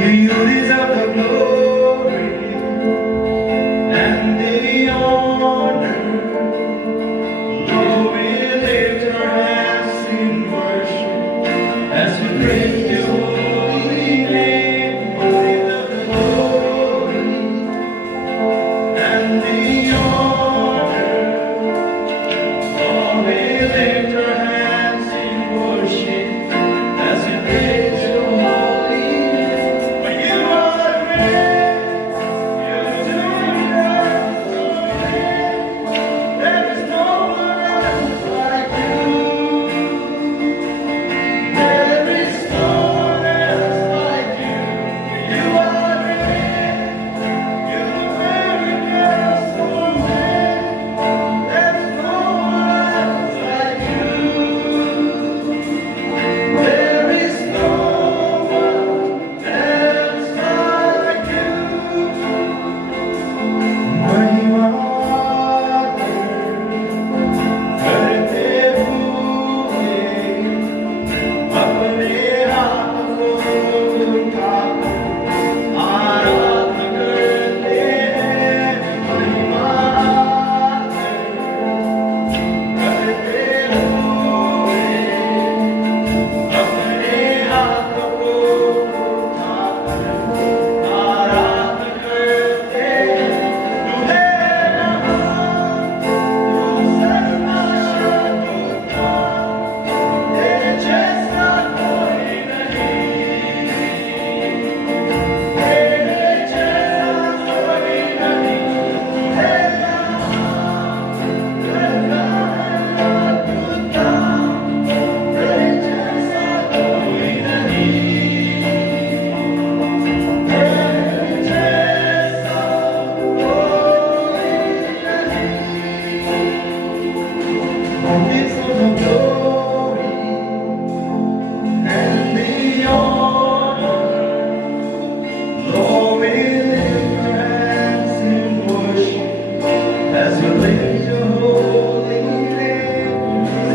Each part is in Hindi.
You deserve the glory and the honor. Lord, we lift our hands in worship as we praise your holy name. You deserve the glory and the honor. Lord, we lift our hands in worship as we praise your holy name. For you are great, you do miracles. There is no one else like you. There is no one else like you. You are great, you do miracles so great. There is no one else like you. There is no one else like you. महिमा करते हुए अपने हाथ को उठाकर आराधना करते हैं। महिमा करते हुए अपने हाथ को उठाकर आराधना करते हैं। तू है महान, तू सर्वशक्तिमान, तेरे जैसा कोई नहीं, तेरे जैसा कोई नहीं। तू है महान, करता है अद्भुत काम, तेरे जैसा कोई नहीं, तेरे जैसा कोई नहीं। It's for the glory and the honor. Lord, we lift our hands in worship as we lift your holy name.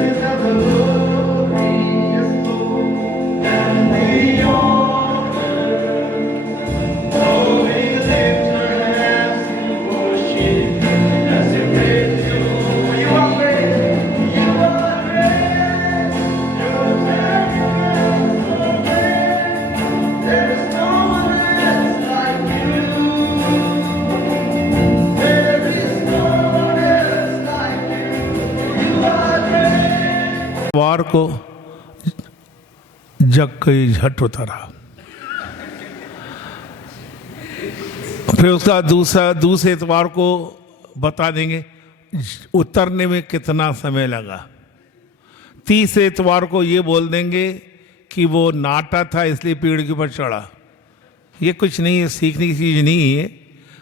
It's for the glory, yes, Lord, and the honor. Lord, we lift our hands in worship as we lift your holy. You are great, you are great, you're very so great. There is no one else like you. There is no one else like you. You are great. वार को जग कई झट उतरा। फिर उसका दूसरे एतवार को बता देंगे उतरने में कितना समय लगा। तीसरे एतवार को ये बोल देंगे कि वो नाटा था इसलिए पेड़ के ऊपर चढ़ा। ये कुछ नहीं है, सीखने की चीज़ नहीं है।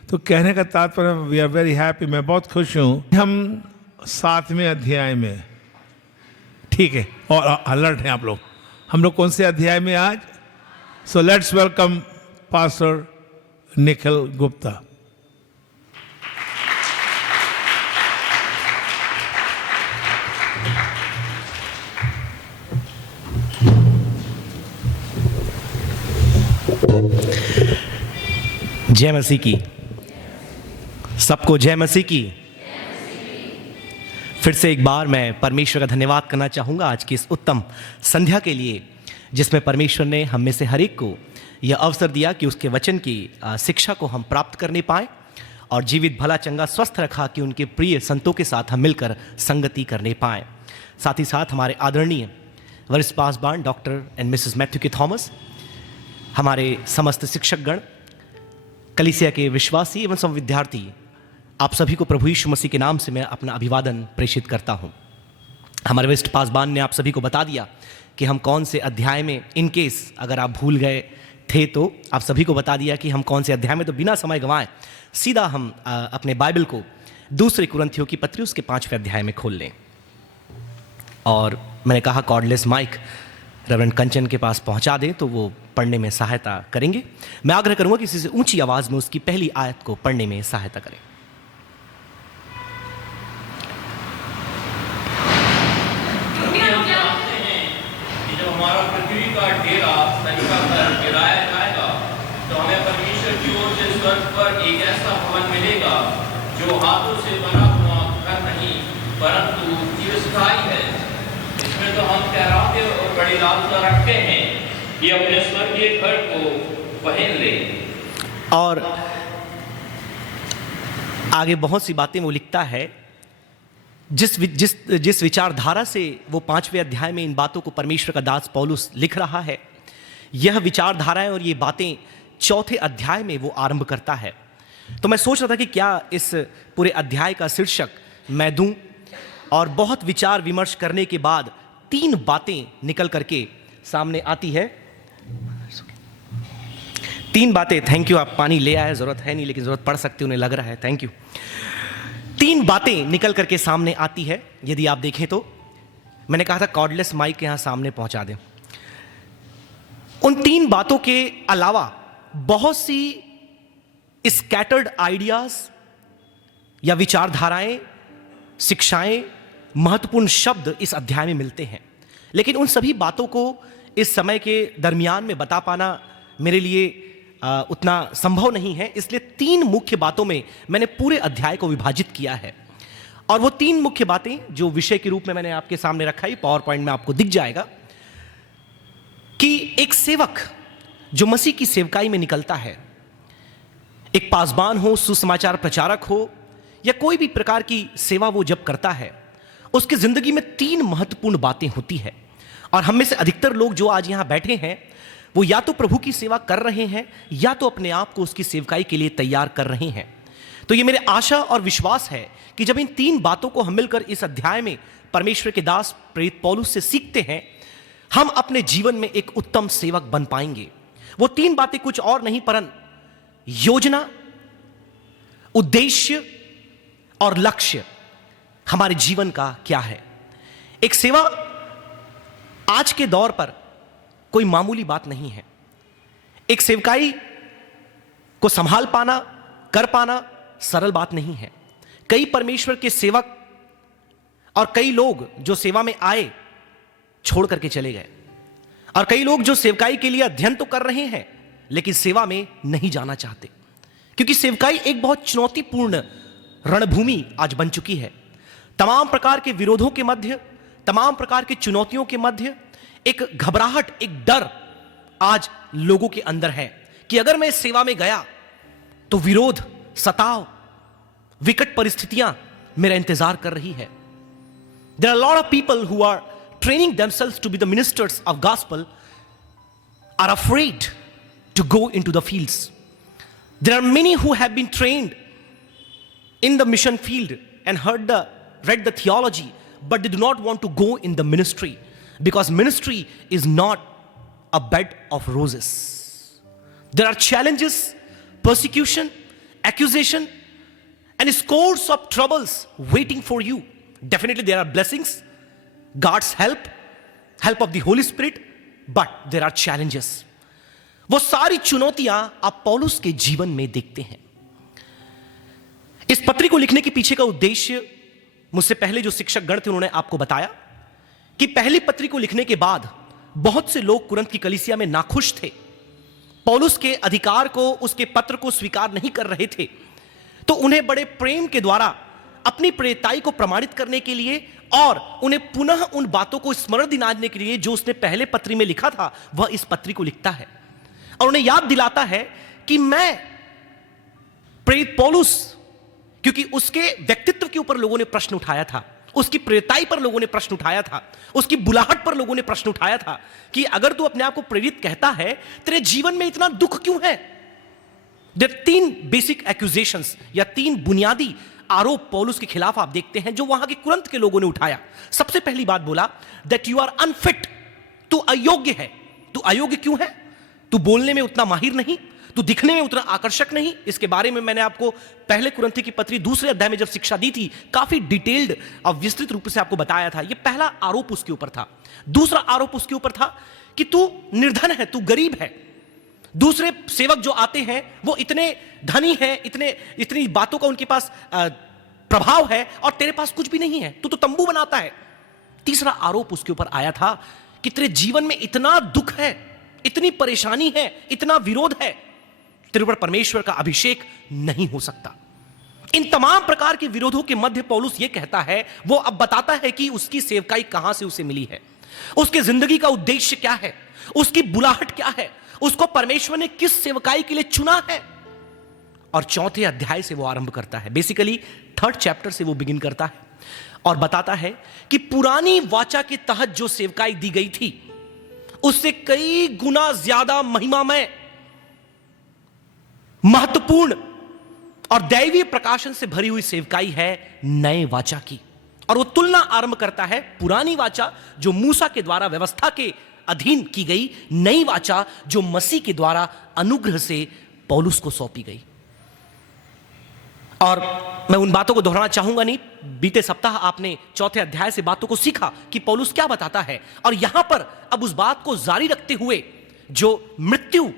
तो कहने का तात्पर्य वी आर वेरी हैप्पी, मैं बहुत खुश हूँ। हम 7वें अध्याय में, ठीक है, और अलर्ट हैं आप लोग। हम लोग कौन से अध्याय में आज? So let's welcome pastor Nikhil Gupta. जय मसीह की। सबको जय मसीह की। फिर से एक बार मैं परमेश्वर का धन्यवाद करना चाहूँगा आज की इस उत्तम संध्या के लिए, जिसमें परमेश्वर ने हम में से हर एक को यह अवसर दिया कि उसके वचन की शिक्षा को हम प्राप्त करने पाएँ और जीवित भला चंगा स्वस्थ रखा कि उनके प्रिय संतों के साथ हम मिलकर संगति करने पाएँ। साथ ही साथ हमारे आदरणीय वरिष्ठ पासबान डॉक्टर एंड मिसेस मैथ्यू के थॉमस, हमारे समस्त शिक्षकगण, कलीसिया के विश्वासी एवं सब विद्यार्थी, आप सभी को प्रभु यीशु मसीह के नाम से मैं अपना अभिवादन प्रेषित करता हूँ। हमारे वरिष्ठ पासबान ने आप सभी को बता दिया कि हम कौन से अध्याय में, इन केस अगर आप भूल गए थे तो आप सभी को बता दिया कि हम कौन से अध्याय में। तो बिना समय गंवाए सीधा हम अपने बाइबल को दूसरे कुरिन्थियों की पत्री उसके 5वें अध्याय में खोल लें। और मैंने कहा कॉर्डलेस माइक रेवरेंड कंचन के पास पहुंचा दें तो वो पढ़ने में सहायता करेंगे। मैं आग्रह करूंगा कि किसी से ऊंची आवाज में उसकी पहली आयत को पढ़ने में सहायता करें। जब हमारा पृथ्वी का डेरा सही का घर गिराया जाएगा स्वर्ग पर एक ऐसा भवन मिलेगा जो हाथों से बना हुआ घर नहीं परंतु चिरस्थायी है। इसमें तो हम ठहराते और बड़ी लालसा रखते हैं कि अपने स्वर्गीय घर को पहन ले। और आगे बहुत सी बातें वो लिखता है। जिस विचारधारा से वो 5वें अध्याय में इन बातों को परमेश्वर का दास पौलुस लिख रहा है, यह विचारधाराएं और ये बातें 4थे अध्याय में वो आरंभ करता है। तो मैं सोच रहा था कि क्या इस पूरे अध्याय का शीर्षक मैं दूं, और बहुत विचार विमर्श करने के बाद 3 बातें निकल करके सामने आती है। 3 बातें, थैंक यू, आप पानी ले आए, जरूरत है नहीं लेकिन जरूरत पड़ सकती उन्हें लग रहा है, थैंक यू। 3 बातें निकल करके सामने आती है। यदि आप देखें तो मैंने कहा था कॉर्डलेस माइक यहां सामने पहुंचा दें। उन 3 बातों के अलावा बहुत सी स्कैटर्ड आइडियाज या विचारधाराएं, शिक्षाएं, महत्वपूर्ण शब्द इस अध्याय में मिलते हैं, लेकिन उन सभी बातों को इस समय के दरमियान में बता पाना मेरे लिए उतना संभव नहीं है। इसलिए 3 मुख्य बातों में मैंने पूरे अध्याय को विभाजित किया है। और वो 3 मुख्य बातें जो विषय के रूप में मैंने आपके सामने रखा है, पावर पॉइंट में आपको दिख जाएगा, कि एक सेवक जो मसीह की सेवकाई में निकलता है, एक पासबान हो, सुसमाचार प्रचारक हो, या कोई भी प्रकार की सेवा वो जब करता है, उसकी जिंदगी में 3 महत्वपूर्ण बातें होती है। और हम में से अधिकतर लोग जो आज यहां बैठे हैं वो या तो प्रभु की सेवा कर रहे हैं या तो अपने आप को उसकी सेवकाई के लिए तैयार कर रहे हैं। तो ये मेरे आशा और विश्वास है कि जब इन 3 बातों को हम मिलकर इस अध्याय में परमेश्वर के दास प्रेरित पौलुस से सीखते हैं, हम अपने जीवन में एक उत्तम सेवक बन पाएंगे। वो 3 बातें कुछ और नहीं परंतु योजना, उद्देश्य और लक्ष्य हमारे जीवन का क्या है। एक सेवा आज के दौर पर कोई मामूली बात नहीं है। एक सेवकाई को संभाल पाना, कर पाना सरल बात नहीं है। कई परमेश्वर के सेवक और कई लोग जो सेवा में आए छोड़ करके चले गए, और कई लोग जो सेवकाई के लिए अध्ययन तो कर रहे हैं लेकिन सेवा में नहीं जाना चाहते, क्योंकि सेवकाई एक बहुत चुनौतीपूर्ण रणभूमि आज बन चुकी है। तमाम प्रकार के विरोधों के मध्य, तमाम प्रकार की चुनौतियों के मध्य एक घबराहट, एक डर आज लोगों के अंदर है कि अगर मैं इस सेवा में गया तो विरोध, सताव, विकट परिस्थितियां मेरा इंतजार कर रही है। There are a lot of people who are training themselves to be the ministers of gospel are afraid to go into the fields. There are many who have been trained in the mission field and read the theology, but they do not want to go in the ministry, because ministry is not a bed of roses. There are challenges, persecution, accusation, and scores of troubles waiting for you. Definitely there are blessings, God's help of the Holy Spirit, but there are challenges. वो सारी चुनौतियां आप पौलुस के जीवन में देखते हैं। इस पत्री को लिखने के पीछे का उद्देश्य मुझसे पहले जो शिक्षक गण थे उन्होंने आपको बताया कि पहली पत्री को लिखने के बाद बहुत से लोग कुरिन्थ की कलीसिया में नाखुश थे, पौलुस के अधिकार को, उसके पत्र को स्वीकार नहीं कर रहे थे। तो उन्हें बड़े प्रेम के द्वारा अपनी प्रेरिताई को प्रमाणित करने के लिए और उन्हें पुनः उन बातों को स्मरण दिलाने के लिए जो उसने पहले पत्री में लिखा था, वह इस पत्री को लिखता है और उन्हें याद दिलाता है कि मैं प्रेरित पौलुस, क्योंकि उसके व्यक्तित्व के ऊपर लोगों ने प्रश्न उठाया था, उसकी प्रेरिताई पर लोगों ने प्रश्न उठाया था, उसकी बुलाहट पर लोगों ने प्रश्न उठाया था कि अगर तू अपने आप को प्रेरित कहता है, तेरे जीवन में इतना दुख क्यों है। देयर 3 बेसिक एक्यूजेशंस या 3 बुनियादी आरोप पौलुस के खिलाफ आप देखते हैं जो वहां के कुरिन्थ के लोगों ने उठाया। सबसे पहली बात बोला दैट यू आर अनफिट, तू अयोग्य है। तू अयोग्य क्यों है? तू बोलने में उतना माहिर नहीं, तू दिखने में उतना आकर्षक नहीं। इसके बारे में मैंने आपको पहले कुरिन्थी की पत्री 2 अध्याय में जब शिक्षा दी थी, काफी डिटेल्ड और विस्तृत रूप से आपको बताया था। यह पहला आरोप उसके ऊपर था। दूसरा आरोप उसके ऊपर था कि तू निर्धन है, तू गरीब है। दूसरे सेवक जो आते हैं वो इतने धनी हैं, इतनी बातों का उनके पास प्रभाव है और तेरे पास कुछ भी नहीं है, तू तो तंबू बनाता है। तीसरा आरोप उसके ऊपर आया था कि तेरे जीवन में इतना दुख है, इतनी परेशानी है, इतना विरोध है, तेरे ऊपर परमेश्वर का अभिषेक नहीं हो सकता। इन तमाम प्रकार के विरोधों के मध्य पौलुस यह कहता है, वो अब बताता है कि उसकी सेवकाई कहां से उसे मिली है, उसकी जिंदगी का उद्देश्य क्या है, उसकी बुलाहट क्या है, उसको परमेश्वर ने किस सेवकाई के लिए चुना है। और चौथे अध्याय से वो आरंभ करता है, बेसिकली 3rd चैप्टर से वो बिगिन करता है और बताता है कि पुरानी वाचा के तहत जो सेवकाई दी गई थी उससे कई गुना ज्यादा महिमामय, महत्वपूर्ण और दैवीय प्रकाशन से भरी हुई सेवकाई है नए वाचा की। और वो तुलना आरंभ करता है पुरानी वाचा जो मूसा के द्वारा व्यवस्था के अधीन की गई, नई वाचा जो मसीह के द्वारा अनुग्रह से पौलुस को सौंपी गई। और मैं उन बातों को दोहराना चाहूंगा नहीं, बीते सप्ताह आपने चौथे अध्याय से बातों को सीखा कि पौलुस क्या बताता है, और यहां पर अब उस बात को जारी रखते हुए जो मृत्यु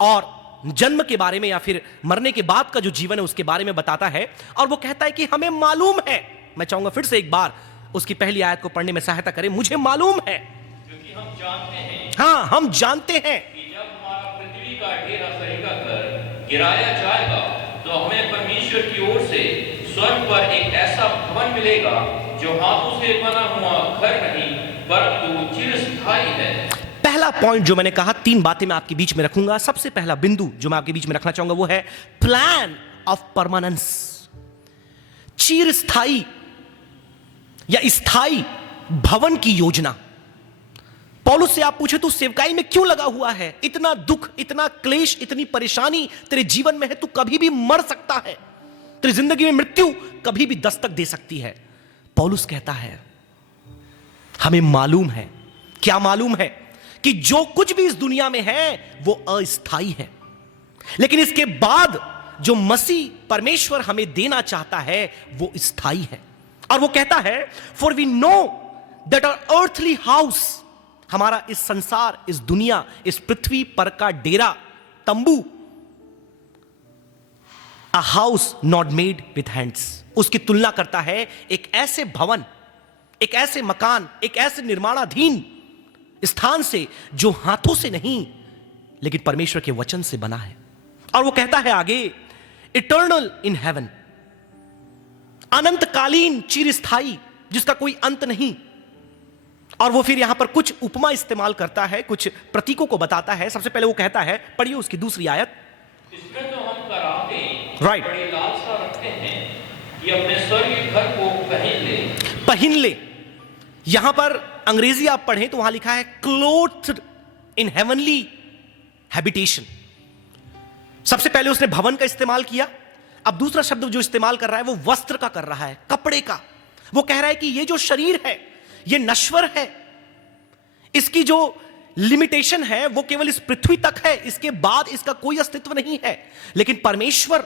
और जन्म के बारे में या फिर मरने के बाद का जो जीवन है उसके बारे में बताता है। और वो कहता है कि हमें मालूम है, मैं चाहूंगा फिर से एक बार उसकी पहली आयत को पढ़ने में सहायता करें, मुझे मालूम है, क्योंकि हम जानते हैं हाँ हम जानते हैं कि जब हमारा पृथ्वी का ढेर सही का घर गिराया जाएगा तो हमें परमेश्वर की ओर से स्वर्ग पर एक ऐसा भवन मिलेगा जो हाथों से बना हुआ घर नहीं परंतु चिरस्थायी है। पहला पॉइंट जो मैंने कहा, 3 बातें मैं आपके बीच में रखूंगा। सबसे पहला बिंदु जो मैं आपके बीच में रखना चाहूंगा वो है प्लान ऑफ परमानेंस, चिरस्थायी या स्थायी भवन की योजना। पौलुस से आप पूछे तो सेवकाई में क्यों लगा हुआ है, इतना दुख, इतना क्लेश, इतनी परेशानी तेरे जीवन में है, तू कभी भी मर सकता है, तेरी जिंदगी में मृत्यु कभी भी दस्तक दे सकती है। पौलुस कहता है हमें मालूम है, क्या मालूम है, कि जो कुछ भी इस दुनिया में है वो अस्थाई है, लेकिन इसके बाद जो मसीह परमेश्वर हमें देना चाहता है वो स्थाई है। और वो कहता है for we know that our earthly house, हमारा इस संसार, इस दुनिया, इस पृथ्वी पर का डेरा, तंबू, a house not made with hands, उसकी तुलना करता है एक ऐसे भवन, एक ऐसे मकान, एक ऐसे निर्माणाधीन स्थान से जो हाथों से नहीं लेकिन परमेश्वर के वचन से बना है। और वो कहता है आगे इटर्नल इन हेवन, अनंतकालीन, चिरस्थाई, जिसका कोई अंत नहीं। और वो फिर यहां पर कुछ उपमा इस्तेमाल करता है, कुछ प्रतीकों को बताता है। सबसे पहले वो कहता है, पढ़िए उसकी दूसरी आयत, इसमें तो हम कराहते Right. बड़ी लालसा रखते हैं कि अपने स्वर्गीय घर को पहन ले। यहां पर अंग्रेजी आप पढ़ें तो वहां लिखा है क्लोथ्ड इन हेवनली हैबिटेशन। सबसे पहले उसने भवन का इस्तेमाल किया, अब दूसरा शब्द जो इस्तेमाल कर रहा है वो वस्त्र का कर रहा है, कपड़े का। वो कह रहा है कि ये जो शरीर है ये नश्वर है, इसकी जो लिमिटेशन है वो केवल इस पृथ्वी तक है, इसके बाद इसका कोई अस्तित्व नहीं है। लेकिन परमेश्वर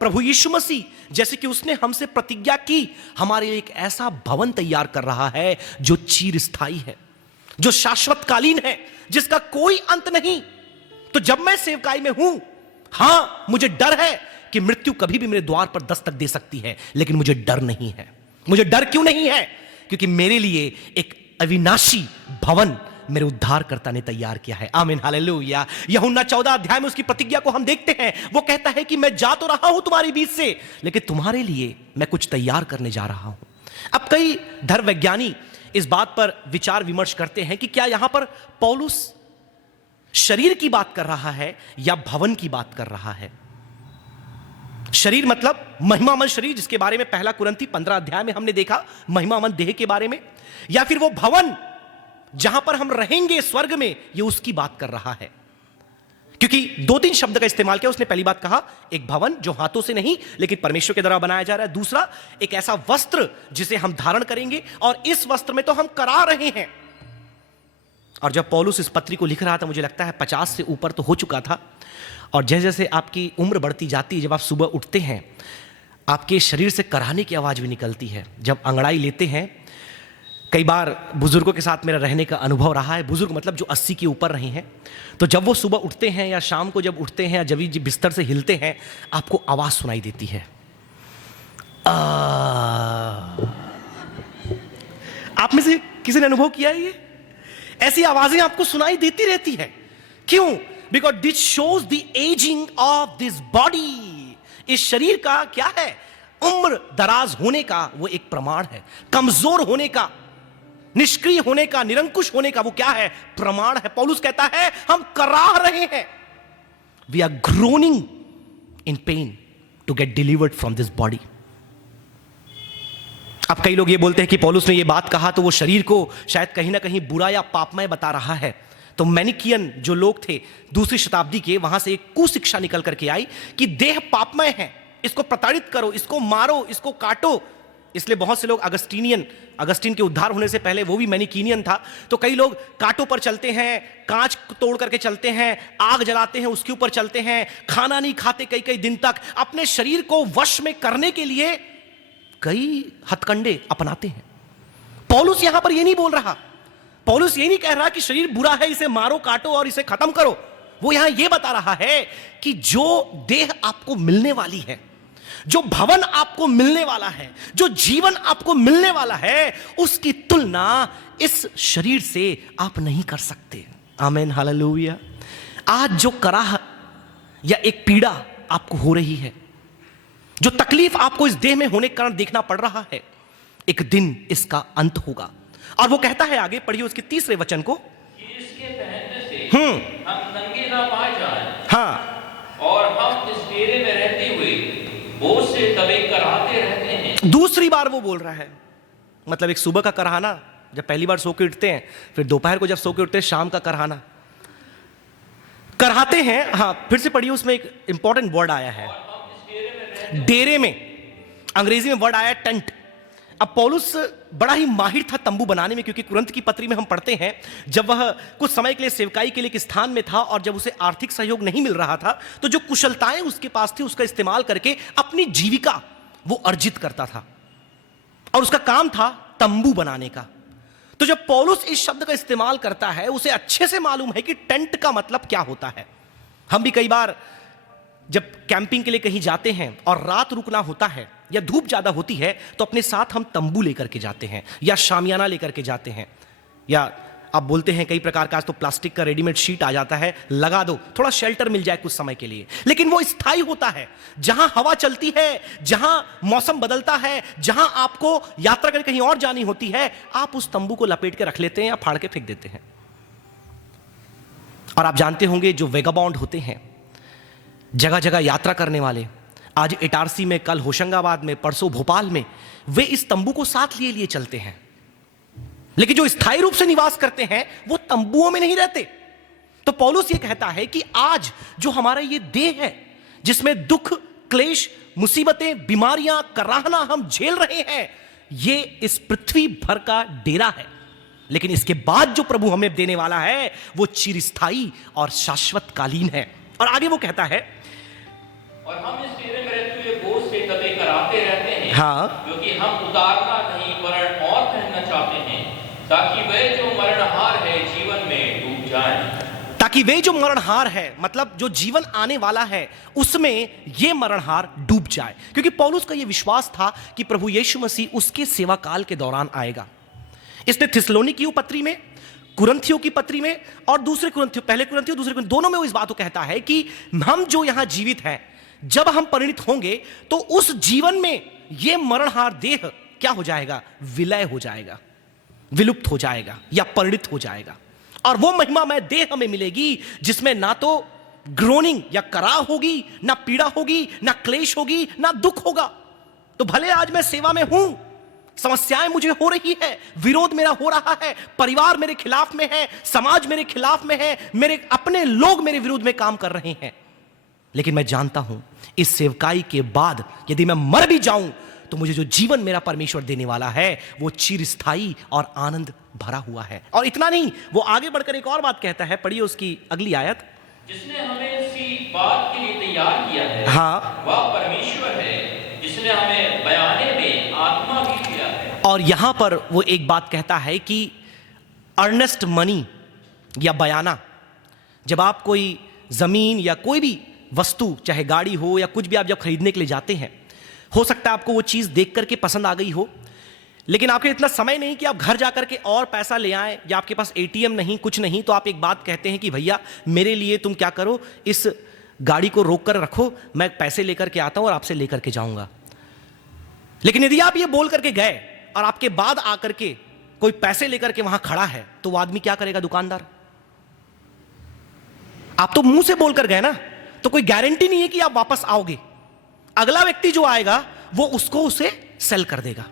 प्रभु यीशु मसीह जैसे कि उसने हमसे प्रतिज्ञा की, हमारे लिए एक ऐसा भवन तैयार कर रहा है जो चिरस्थायी है, जो शाश्वतकालीन है, जिसका कोई अंत नहीं। तो जब मैं सेवकाई में हूं, हां मुझे डर है कि मृत्यु कभी भी मेरे द्वार पर दस्तक दे सकती है, लेकिन मुझे डर नहीं है। मुझे डर क्यों नहीं है? क्योंकि मेरे लिए एक अविनाशी भवन मेरे उद्धारकर्ता ने तैयार किया है। आमीन, हालेलुया। यूहन्ना 14 अध्याय में उसकी प्रतिज्ञा को हम देखते हैं। वो कहता है कि मैं जा तो रहा हूं तुम्हारे बीच से, लेकिन तुम्हारे लिए मैं कुछ तैयार करने जा रहा हूं। अब कई धर्मवैज्ञानी इस बात पर विचार विमर्श करते हैं कि क्या यहां पर पौलुस शरीर की बात कर रहा है या भवन की बात कर रहा है। शरीर मतलब महिमामय शरीर, जिसके बारे में पहला कुरिन्थी 15 अध्याय में हमने देखा, महिमामय देह के बारे में, या फिर वो भवन जहां पर हम रहेंगे स्वर्ग में, ये उसकी बात कर रहा है। क्योंकि 2-3 शब्द का इस्तेमाल किया उसने। पहली बात कहा एक भवन जो हाथों से नहीं लेकिन परमेश्वर के द्वारा बनाया जा रहा है। दूसरा एक ऐसा वस्त्र जिसे हम धारण करेंगे, और इस वस्त्र में तो हम करा रहे हैं। और जब पौलुस इस पत्री को लिख रहा था, मुझे लगता है 50 से ऊपर तो हो चुका था। और जैसे जैसे आपकी उम्र बढ़ती जाती है, जब आप सुबह उठते हैं, आपके शरीर से कराहने की आवाज़ भी निकलती है। जब अंगड़ाई लेते हैं, कई बार बुजुर्गों के साथ मेरा रहने का अनुभव रहा है, बुजुर्ग मतलब जो 80 के ऊपर रहे हैं, तो जब वो सुबह उठते हैं या शाम को जब उठते हैं या जब भी बिस्तर से हिलते हैं, आपको आवाज़ सुनाई देती है। आप में से किसी ने अनुभव किया है ये? ऐसी आवाज़ें आपको सुनाई देती रहती है। क्यों? Because this shows the ageing of this body. इस शरीर का क्या है? उम्र दराज होने का वो एक प्रमाण है, कमजोर होने का, निष्क्रिय होने का, निरंकुश होने का वो क्या है? प्रमाण है। पौलुस कहता है हम कराह रहे हैं, we are groaning in pain to get delivered from this body. अब कई लोग ये बोलते हैं कि पौलुस ने ये बात कहा तो वो शरीर को शायद कहीं ना कहीं बुरा या पापमय बता रहा है। तो मैनिकियन जो लोग थे दूसरी शताब्दी के, वहां से एक कुशिक्षा निकल करके आई कि देह पापमय है, इसको प्रताड़ित करो, इसको मारो, इसको काटो। इसलिए बहुत से लोग अगस्टीन के उद्धार होने से पहले वो भी मैनिकीनियन था। तो कई लोग कांटों पर चलते हैं, कांच तोड़ करके चलते हैं, आग जलाते हैं उसके ऊपर चलते हैं, खाना नहीं खाते कई कई दिन तक, अपने शरीर को वश में करने के लिए कई हथकंडे अपनाते हैं। पौलुस यहां पर यह नहीं बोल रहा, पौलुस ये नहीं कह रहा कि शरीर बुरा है, इसे मारो, काटो और इसे खत्म करो। वो यहां यह बता रहा है कि जो देह आपको मिलने वाली है, जो भवन आपको मिलने वाला है, जो जीवन आपको मिलने वाला है, उसकी तुलना इस शरीर से आप नहीं कर सकते। आमीन, हालेलुया। आज जो कराह या एक पीड़ा आपको हो रही है, जो तकलीफ आपको इस देह में होने के कारण देखना पड़ रहा है, एक दिन इसका अंत होगा। और वो कहता है, आगे पढ़िए उसके 3 वचन को, कि इसके पहनने से हम नंगे ना पाए जाएं, हाँ, और हम इस डेरे में रहते हुए बोझ से दबे कराहते रहते हैं। दूसरी बार वो बोल रहा है, मतलब एक सुबह का कराहना जब पहली बार सो के उठते हैं, फिर दोपहर को जब सो के उठते हैं, शाम का कराहना कराहते हैं। हाँ, फिर से पढ़िए, उसमें एक इंपॉर्टेंट वर्ड आया है, डेरे में, अंग्रेजी में वर्ड आया टेंट। अब पौलुस बड़ा ही माहिर था तंबू बनाने में, क्योंकि कुरिन्थ की पत्री में हम पढ़ते हैं जब वह कुछ समय के लिए सेवकाई के लिए एक स्थान में था और जब उसे आर्थिक सहयोग नहीं मिल रहा था, तो जो कुशलताएं उसके पास थी उसका इस्तेमाल करके अपनी जीविका वो अर्जित करता था, और उसका काम था तंबू बनाने का। तो जब पौलुस इस शब्द का इस्तेमाल करता है, उसे अच्छे से मालूम है कि टेंट का मतलब क्या होता है। हम भी कई बार जब कैंपिंग के लिए कहीं जाते हैं और रात रुकना होता है या धूप ज्यादा होती है, तो अपने साथ हम तंबू लेकर के जाते हैं या शामियाना लेकर के जाते हैं, या आप बोलते हैं कई प्रकार का, आज तो प्लास्टिक का रेडीमेड शीट आ जाता है, लगा दो, थोड़ा शेल्टर मिल जाए कुछ समय के लिए। लेकिन वो स्थायी होता है, जहां हवा चलती है, जहां मौसम बदलता है, जहां आपको यात्रा करके कहीं और जानी होती है, आप उस तंबू को लपेट के रख लेते हैं या फाड़ के फेंक देते हैं। और आप जानते होंगे जो वेगाबॉन्ड होते हैं, जगह जगह यात्रा करने वाले, आज इटारसी में, कल होशंगाबाद में, परसों भोपाल में, वे इस तंबू को साथ लिए चलते हैं। लेकिन जो स्थायी रूप से निवास करते हैं वो तंबुओं में नहीं रहते। तो पौलुस ये कहता है कि आज जो हमारा ये देह है, जिसमें दुख, क्लेश, मुसीबतें, बीमारियां, कराहना हम झेल रहे हैं, ये इस पृथ्वी भर का डेरा है। लेकिन इसके बाद जो प्रभु हमें देने वाला है वो चिरस्थायी और शाश्वत कालीन है। और आगे वो कहता है, और हम इस डेरे में रहते हुए बोझ से दबे कराहते रहते हैं, हाँ, क्योंकि हम उतारना नहीं वरन और पहनना चाहते हैं, ताकि वे जो मरणहार है जीवन में डूब जाएं। ताकि वे जो मरणहार है, मतलब जो जीवन आने वाला है, उसमें ये मरणहार डूब जाए। क्योंकि पौलुस का यह विश्वास था कि प्रभु यीशु मसीह उसके सेवा काल के दौरान आएगा। इसने थिस्सलुनीकियों पत्री में, कुरिन्थियों की पत्री में और दूसरे कुरिन्थियों, पहले कुरिन्थियों दूसरे कुरिन्थियों, दोनों में वो इस बात को कहता है कि हम जो यहां जीवित हैं, जब हम परिणित होंगे तो उस जीवन में यह मरणहार देह क्या हो जाएगा? विलय हो जाएगा, विलुप्त हो जाएगा या परिणित हो जाएगा। और वो महिमामय देह हमें मिलेगी जिसमें ना तो ग्रोनिंग या कराह होगी, ना पीड़ा होगी, ना क्लेश होगी, ना दुख होगा। तो भले आज मैं सेवा में हूं, समस्याएं मुझे हो रही है, विरोध मेरा हो रहा है, परिवार मेरे खिलाफ में है, समाज मेरे खिलाफ में है, मेरे अपने लोग मेरे विरुद्ध में काम कर रहे हैं, लेकिन मैं जानता हूं इस सेवकाई के बाद यदि मैं मर भी जाऊं तो मुझे जो जीवन मेरा परमेश्वर देने वाला है वो चिरस्थायी और आनंद भरा हुआ है। और इतना नहीं, वो आगे बढ़कर एक और बात कहता है, पढ़िए उसकी अगली आयत, जिसने हमें इसी बात के लिए तैयार किया है, हाँ, वह परमेश्वर है, जिसने हमें बयाने में आत्मा भी दिया है। और यहां पर वो एक बात कहता है कि अर्नेस्ट मनी या बयाना, जब आप कोई जमीन या कोई भी वस्तु, चाहे गाड़ी हो या कुछ भी, आप जब खरीदने के लिए जाते हैं, हो सकता है आपको वो चीज देख करके पसंद आ गई हो, लेकिन आपके इतना समय नहीं कि आप घर जाकर के और पैसा ले आए, या आपके पास एटीएम नहीं, कुछ नहीं, तो आप एक बात कहते हैं कि भैया मेरे लिए तुम क्या करो, इस गाड़ी को रोक कर रखो, मैं पैसे लेकर के आता हूं और आपसे लेकर के जाऊंगा। लेकिन यदि आप ये बोल करके गए और आपके बाद आकर के कोई पैसे लेकर के वहां खड़ा है, तो वो आदमी क्या करेगा? दुकानदार, आप तो मुंह से बोलकर गए ना, तो कोई गारंटी नहीं है कि आप वापस आओगे। अगला व्यक्ति जो आएगा वो उसको उसे सेल कर देगा।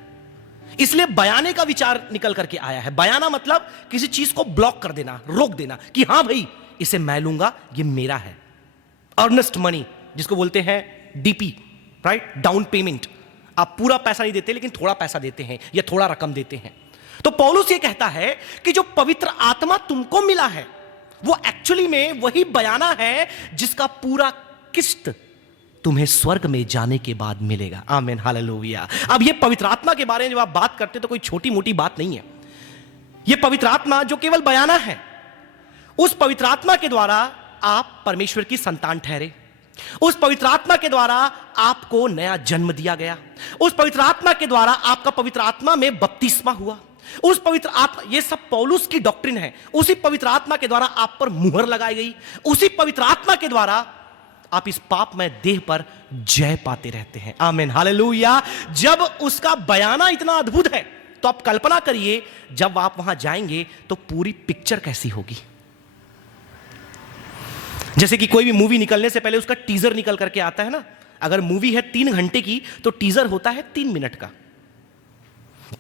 इसलिए बयाने का विचार निकल करके आया है। बयाना मतलब किसी चीज को ब्लॉक कर देना, रोक देना कि हां भाई इसे मैं लूंगा, ये मेरा है। अर्नेस्ट मनी जिसको बोलते हैं डीपी, राइट, डाउन पेमेंट। आप पूरा पैसा नहीं देते लेकिन थोड़ा पैसा देते हैं या थोड़ा रकम देते हैं। तो पौलुस ये कहता है कि जो पवित्र आत्मा तुमको मिला है वो एक्चुअली में वही बयाना है जिसका पूरा किस्त तुम्हें स्वर्ग में जाने के बाद मिलेगा। आमीन, हालेलुया। अब ये पवित्र आत्मा के बारे में जब आप बात करते तो कोई छोटी मोटी बात नहीं है। ये पवित्र आत्मा जो केवल बयाना है, उस पवित्र आत्मा के द्वारा आप परमेश्वर की संतान ठहरे। उस पवित्र आत्मा के द्वारा आपको नया जन्म दिया गया। उस पवित्र आत्मा के द्वारा आपका पवित्र आत्मा में बपतिस्मा हुआ। उस पवित्र आत्मा, ये सब पौलुस की डॉक्ट्रिन है। उसी पवित्र आत्मा के द्वारा आप पर मुहर लगाई गई। उसी पवित्र आत्मा के द्वारा आप इस पापमय देह पर जय पाते रहते हैं। आमीन, हालेलुया। जब उसका बयाना इतना अद्भुत है तो आप कल्पना करिए जब आप वहां जाएंगे तो पूरी पिक्चर कैसी होगी। जैसे कि कोई भी मूवी निकलने से पहले उसका टीजर निकल करके आता है ना। अगर मूवी है 3 घंटे की तो टीजर होता है 3 मिनट का।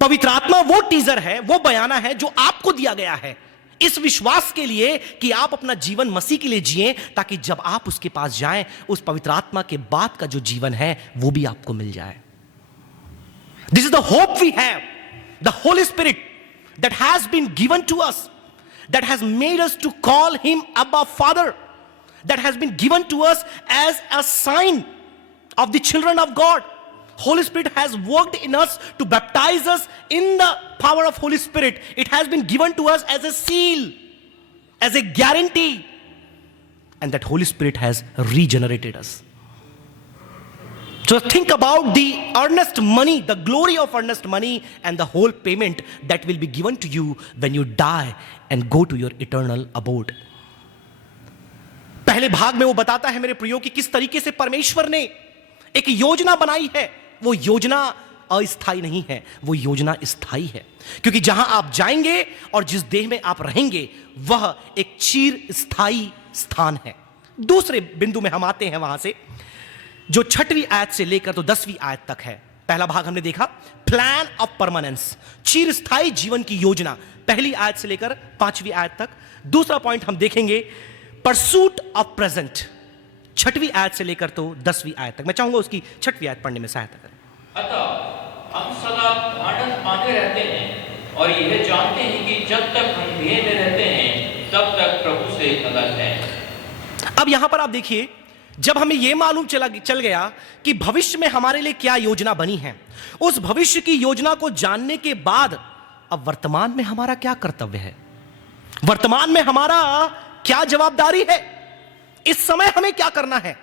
पवित्र आत्मा वो टीजर है, वो बयाना है जो आपको दिया गया है इस विश्वास के लिए कि आप अपना जीवन मसीह के लिए जिएं, ताकि जब आप उसके पास जाएं उस पवित्र आत्मा के बाद का जो जीवन है वो भी आपको मिल जाए। This is the hope we have, the holy spirit that has been given to us, that has made us to call him Abba father, that has been given to us as a sign of the children of God. Holy Spirit has worked in us to baptize us in the power of Holy Spirit. It has been given to us as a seal, as a guarantee, and that Holy Spirit has regenerated us. So think about the earnest money, the glory of earnest money, and the whole payment that will be given to you when you die and go to your eternal abode. पहले भाग में वो बताता है मेरे प्रियो कि किस तरीके से परमेश्वर ने एक योजना बनाई है। वो योजना अस्थाई नहीं है, वो योजना स्थायी है। क्योंकि जहां आप जाएंगे और जिस देह में आप रहेंगे वह एक चिर स्थायी स्थान है। दूसरे बिंदु में हम आते हैं वहां से, जो 6वीं आयत से लेकर तो 10वीं आयत तक है। पहला भाग हमने देखा प्लान ऑफ परमानेंस, चिर स्थायी जीवन की योजना, पहली आयत से लेकर 5वीं आयत तक। दूसरा पॉइंट हम देखेंगे परसूट ऑफ प्रेजेंट, 6वीं आयत से लेकर तो 10वीं आयत तक। मैं चाहूंगा उसकी 6वीं आयत पढ़ने में सहायता करें। अतः हम सदा ढाढ़स बांधे रहते हैं और यह जानते हैं कि जब तक हम देह में रहते हैं तब तक प्रभु से अलग हैं। अब यहां पर आप देखिए, जब हमें यह मालूम चल गया कि भविष्य में हमारे लिए क्या योजना बनी है, उस भविष्य की योजना को जानने के बाद अब वर्तमान में हमारा क्या कर्तव्य है, वर्तमान में हमारा क्या जवाबदारी है, इस समय हमें क्या करना है,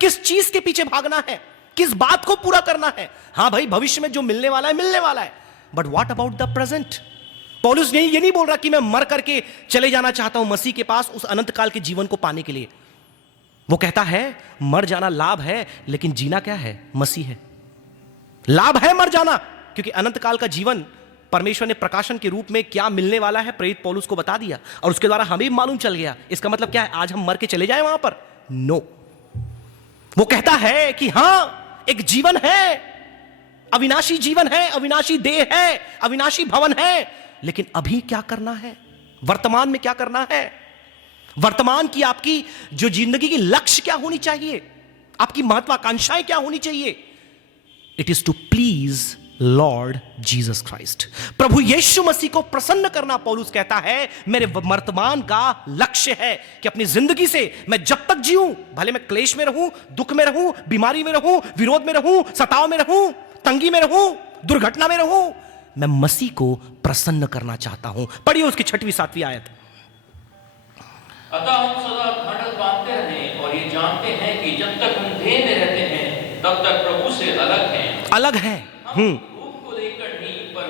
किस चीज के पीछे भागना है, किस बात को पूरा करना है। हां भाई, भविष्य में जो मिलने वाला है मिलने वाला है, but what about the present. पौलुस ये नहीं बोल रहा कि मैं मर करके चले जाना चाहता हूं मसीह के पास उस अनंत काल के जीवन को पाने के लिए। वो कहता है मर जाना लाभ है, लेकिन जीना क्या है? मसीह है। लाभ है मर जाना, क्योंकि अनंत काल का जीवन परमेश्वर ने प्रकाशन के रूप में क्या मिलने वाला है प्रेरित पौलुस को बता दिया, और उसके द्वारा हमें मालूम चल गया। इसका मतलब क्या है? आज हम मर के चले जाएं वहां पर? नो। वो कहता है कि हां, एक जीवन है, अविनाशी जीवन है, अविनाशी देह है, अविनाशी भवन है, लेकिन अभी क्या करना है, वर्तमान में क्या करना है, वर्तमान की आपकी जो जिंदगी की लक्ष्य क्या होनी चाहिए, आपकी महत्वाकांक्षाएं क्या होनी चाहिए? It is to please Lord Jesus Christ, प्रभु यीशु मसीह को प्रसन्न करना। पौलुस कहता है मेरे वर्तमान का लक्ष्य है कि अपनी जिंदगी से मैं जब तक जीऊं, भले मैं क्लेश में रहूं, दुख में रहूं, बीमारी में रहूं, विरोध में रहूं, सताव में रहूं, तंगी में रहूं, दुर्घटना में रहूं, मैं मसीह को प्रसन्न करना चाहता हूं। पढ़िए उसकी 6वीं 7वीं आयत। अतः हम सदा ढाढ़स बांधते रहें और ये जानते हैं कि जब तक हम देह में रहते हैं तब तक प्रभु से अलग हैं। अलग है। रूप को देखकर नहीं पर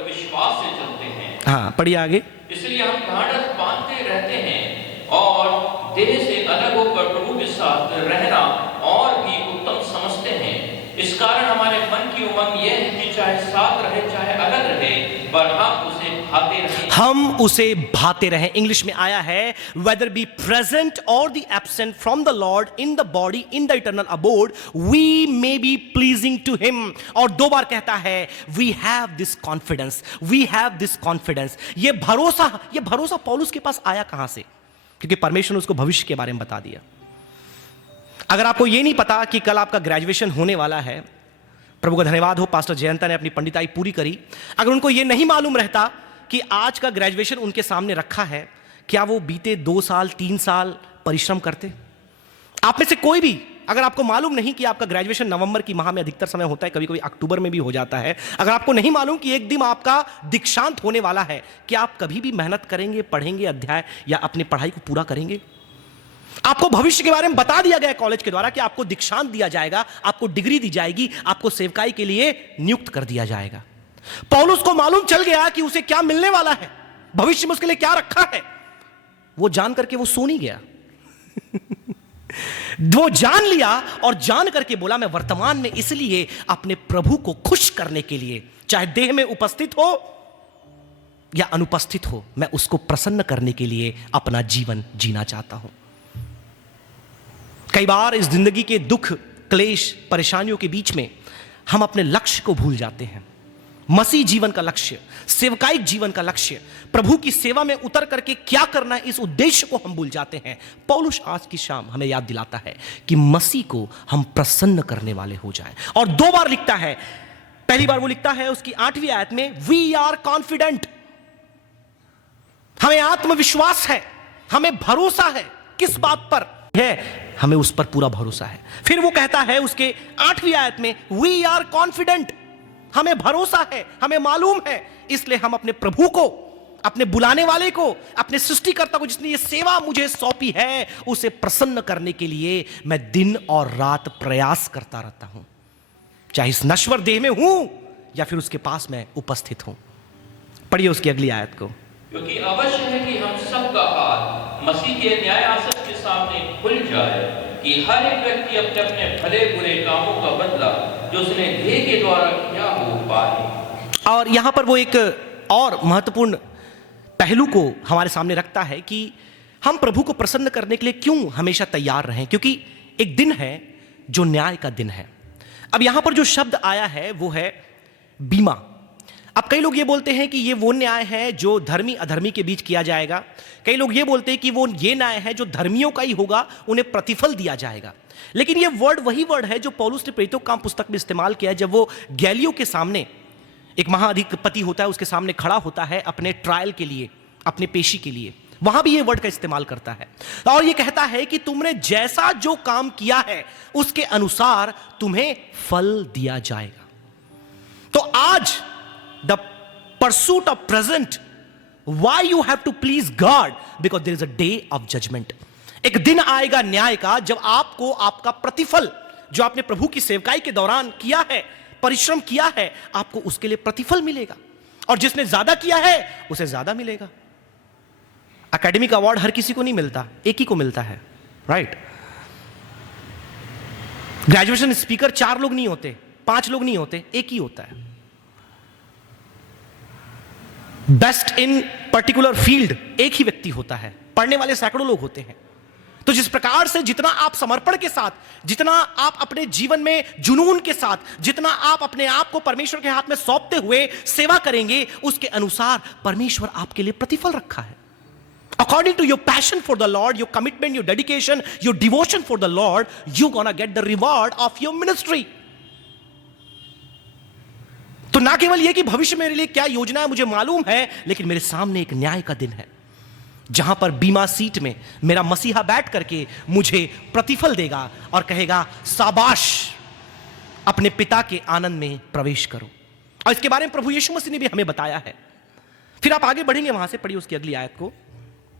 हाँ, पढ़िए आगे। इसलिए हम ढाढ़स बांधते रहते हैं और देह से अलग होकर प्रभु के साथ रहना और भी उत्तम समझते हैं। इस कारण हमारे मन की उमंग यह है कि चाहे साथ रहे चाहे अलग रहे, पर हम उसे भाते रहें। हम उसे भाते रहें। इंग्लिश में आया है whether be present or the absent from the Lord in the body in the eternal abode we may be pleasing to him। और दो बार कहता है we have this confidence। ये भरोसा पौलुस के पास आया कहां से? क्योंकि परमेश्वर ने उसको भविष्य के बारे में बता दिया। अगर आपको यह नहीं पता कि कल आपका ग्रेजुएशन होने वाला है, प्रभु का धन्यवाद हो, पास्टर जयंता ने अपनी पंडिताई पूरी करी। अगर उनको यह नहीं मालूम रहता कि आज का ग्रेजुएशन उनके सामने रखा है, क्या वो बीते 2 साल 3 साल परिश्रम करते? आप में से कोई भी, अगर आपको मालूम नहीं कि आपका ग्रेजुएशन नवंबर की माह में अधिकतर समय होता है, कभी कभी अक्टूबर में भी हो जाता है, अगर आपको नहीं मालूम कि एक दिन आपका दीक्षांत होने वाला है, क्या आप कभी भी मेहनत करेंगे, पढ़ेंगे अध्याय या अपनी पढ़ाई को पूरा करेंगे? आपको भविष्य के बारे में बता दिया गया कॉलेज के द्वारा कि आपको दीक्षांत दिया जाएगा, आपको डिग्री दी जाएगी, आपको सेवकाई के लिए नियुक्त कर दिया जाएगा। पौलुस को मालूम चल गया कि उसे क्या मिलने वाला है, भविष्य में उसके लिए क्या रखा है। वो जान करके वो सो नहीं गया वो जान लिया और जान करके बोला मैं वर्तमान में इसलिए अपने प्रभु को खुश करने के लिए, चाहे देह में उपस्थित हो या अनुपस्थित हो, मैं उसको प्रसन्न करने के लिए अपना जीवन जीना चाहता हूं। कई बार इस जिंदगी के दुख, क्लेश, परेशानियों के बीच में हम अपने लक्ष्य को भूल जाते हैं। मसीह जीवन का लक्ष्य, सेवकाई जीवन का लक्ष्य, प्रभु की सेवा में उतर करके क्या करना है, इस उद्देश्य को हम भूल जाते हैं। पौलुस आज की शाम हमें याद दिलाता है कि मसीह को हम प्रसन्न करने वाले हो जाएं। और 2 बार लिखता है। पहली बार वो लिखता है उसकी 8वीं आयत में, वी आर कॉन्फिडेंट। हमें आत्मविश्वास है, हमें भरोसा है। किस बात पर है? हमें उस पर पूरा भरोसा है। फिर वो कहता है उसके 8वीं आयत में, वी आर कॉन्फिडेंट। हमें भरोसा है, हमें मालूम है, इसलिए हम अपने प्रभु को, अपने बुलाने वाले को, अपने सृष्टिकर्ता को, जिसने ये सेवा मुझे सौंपी है, उसे प्रसन्न करने के लिए मैं दिन और रात प्रयास करता रहता हूं, चाहे इस नश्वर देह में हूं या फिर उसके पास मैं उपस्थित हूं। पढ़िए उसकी अगली आयत को। क्योंकि अवश्य है कि हम सबका हाथ मसीह के न्याय आसन के सामने खुल जाए कि हर एक व्यक्ति अपने अपने भले बुरे कामों का बदला जो उसने देह के द्वारा किया हो पाए। और यहां पर वो एक और महत्वपूर्ण पहलू को हमारे सामने रखता है कि हम प्रभु को प्रसन्न करने के लिए क्यों हमेशा तैयार रहें, क्योंकि एक दिन है जो न्याय का दिन है। अब यहां पर जो शब्द आया है वो है बीमा। अब कई लोग ये बोलते हैं कि ये वो न्याय है जो धर्मी अधर्मी के बीच किया जाएगा। कई लोग ये बोलते हैं कि वो ये न्याय है जो धर्मियों का ही होगा, उन्हें प्रतिफल दिया जाएगा। लेकिन ये वर्ड वही वर्ड है जो पौलुस ने प्रेरितों के काम पुस्तक में इस्तेमाल किया है, जब वो गैलियो के सामने, एक महाअधिपति होता है, उसके सामने खड़ा होता है अपने ट्रायल के लिए, अपने पेशी के लिए, वहां भी ये वर्ड का इस्तेमाल करता है। और ये कहता है कि तुमने जैसा जो काम किया है उसके अनुसार तुम्हें फल दिया जाएगा। तो आज the pursuit of present, why you have to please God, because there is a day of judgment। एक दिन आएगा न्याय का जब आपको आपका प्रतिफल जो आपने प्रभु की सेवकाई के दौरान किया है, परिश्रम किया है, आपको उसके लिए प्रतिफल मिलेगा। और जिसने ज्यादा किया है उसे ज्यादा मिलेगा। एकेडमिक अवार्ड हर किसी को नहीं मिलता, एक ही को मिलता है, राइट? ग्रेजुएशन स्पीकर 4 लोग नहीं होते, 5 लोग नहीं होते, एक ही होता है। बेस्ट इन पर्टिकुलर फील्ड एक ही व्यक्ति होता है, पढ़ने वाले सैकड़ों लोग होते हैं। तो जिस प्रकार से जितना आप समर्पण के साथ, जितना आप अपने जीवन में जुनून के साथ, जितना आप अपने आप को परमेश्वर के हाथ में सौंपते हुए सेवा करेंगे, उसके अनुसार परमेश्वर आपके लिए प्रतिफल रखा है। According to your passion for the Lord, your commitment, your dedication, your devotion for the Lord, you're gonna get the reward of your ministry। तो ना केवल यह कि भविष्य मेरे लिए क्या योजना है मुझे मालूम है, लेकिन मेरे सामने एक न्याय का दिन है जहां पर बीमा सीट में मेरा मसीहा बैठ करके मुझे प्रतिफल देगा और कहेगा शाबाश, अपने पिता के आनंद में प्रवेश करो। और इसके बारे में प्रभु यीशु मसीह ने भी हमें बताया है। फिर आप आगे बढ़ेंगे, वहां से पढ़िए उसकी अगली आयत को।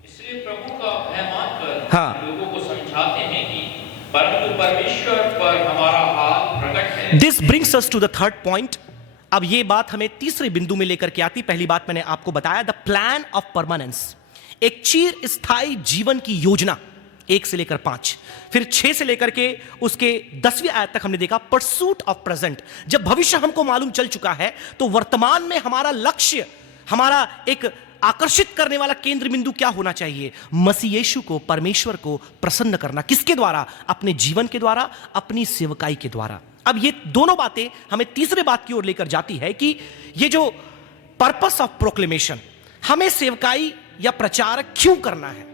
इसलिए प्रभु का भय मानकर हाँ। लोगों को समझाते हैं कि परंतु परमेश्वर पर हमारा हाथ प्रकट है। This brings us to the third point. अब ये बात हमें तीसरे बिंदु में लेकर के आती। पहली बात मैंने आपको बताया, द प्लान ऑफ परमानेंस, एक चिर स्थायी जीवन की योजना, 1 से लेकर 5, फिर 6 से लेकर के उसके 10वीं आयत तक हमने देखा परसूट ऑफ प्रेजेंट। जब भविष्य हमको मालूम चल चुका है तो वर्तमान में हमारा लक्ष्य, हमारा एक आकर्षित करने वाला केंद्र बिंदु क्या होना चाहिए? मसीह यीशु को, परमेश्वर को प्रसन्न करना। किसके द्वारा? अपने जीवन के द्वारा, अपनी सेवकाई के द्वारा। अब ये दोनों बातें हमें तीसरे बात की ओर लेकर जाती है कि ये जो पर्पस ऑफ प्रोक्लेमेशन, हमें सेवकाई या प्रचार क्यों करना है,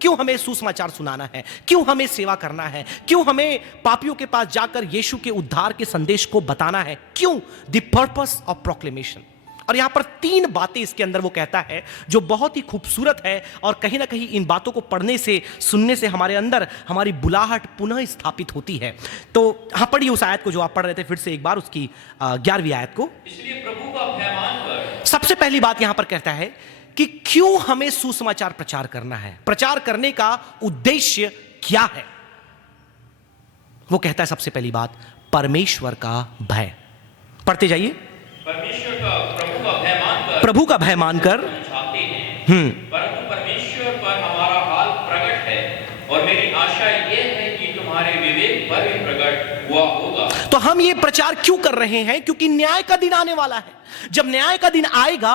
क्यों हमें सुसमाचार सुनाना है, क्यों हमें सेवा करना है, क्यों हमें पापियों के पास जाकर यीशु के उद्धार के संदेश को बताना है, क्यों? The purpose of proclamation. और यहां पर 3 बातें इसके अंदर वो कहता है जो बहुत ही खूबसूरत है, और कहीं ना कहीं इन बातों को पढ़ने से, सुनने से हमारे अंदर हमारी बुलाहट पुनः स्थापित होती है। तो हाँ, पढ़िए उस आयत को जो आप पढ़ रहे थे फिर से एक बार, उसकी 11वीं आयत को। इसलिए प्रभु का भय मानकर सबसे पहली बात यहां पर कहता है कि क्यों हमें सुसमाचार प्रचार करना है, प्रचार करने का उद्देश्य क्या है। वो कहता है सबसे पहली बात, परमेश्वर का भय। पढ़ते जाइए। परमेश्वर का, प्रभु का भय मानकर, प्रभु का भय मानकर चाहते हैं, परंतु परमेश्वर पर हमारा हाल प्रकट है, और मेरी आशा यह है कि तुम्हारे विवेक पर भी प्रकट हुआ होगा। तो हम ये प्रचार क्यों कर रहे हैं? क्योंकि न्याय का दिन आने वाला है। जब न्याय का दिन आएगा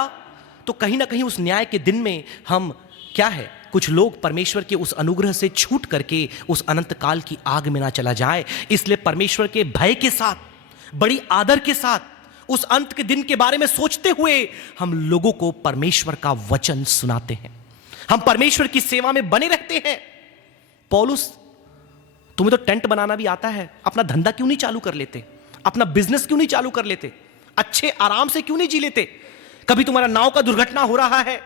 तो कहीं ना कहीं उस न्याय के दिन में हम क्या है, कुछ लोग परमेश्वर के उस अनुग्रह से छूट करके उस अनंत काल की आग में ना चला जाए। इसलिए परमेश्वर के भय के साथ, बड़ी आदर के साथ, उस अंत के दिन के बारे में सोचते हुए हम लोगों को परमेश्वर का वचन सुनाते हैं, हम परमेश्वर की सेवा में बने रहते हैं। पौलुस, तुम्हें तो टेंट बनाना भी आता है, अपना धंधा क्यों नहीं चालू कर लेते? अपना बिजनेस क्यों नहीं चालू कर लेते? अच्छे आराम से क्यों नहीं जी लेते? कभी तुम्हारा नाव का दुर्घटना हो रहा है,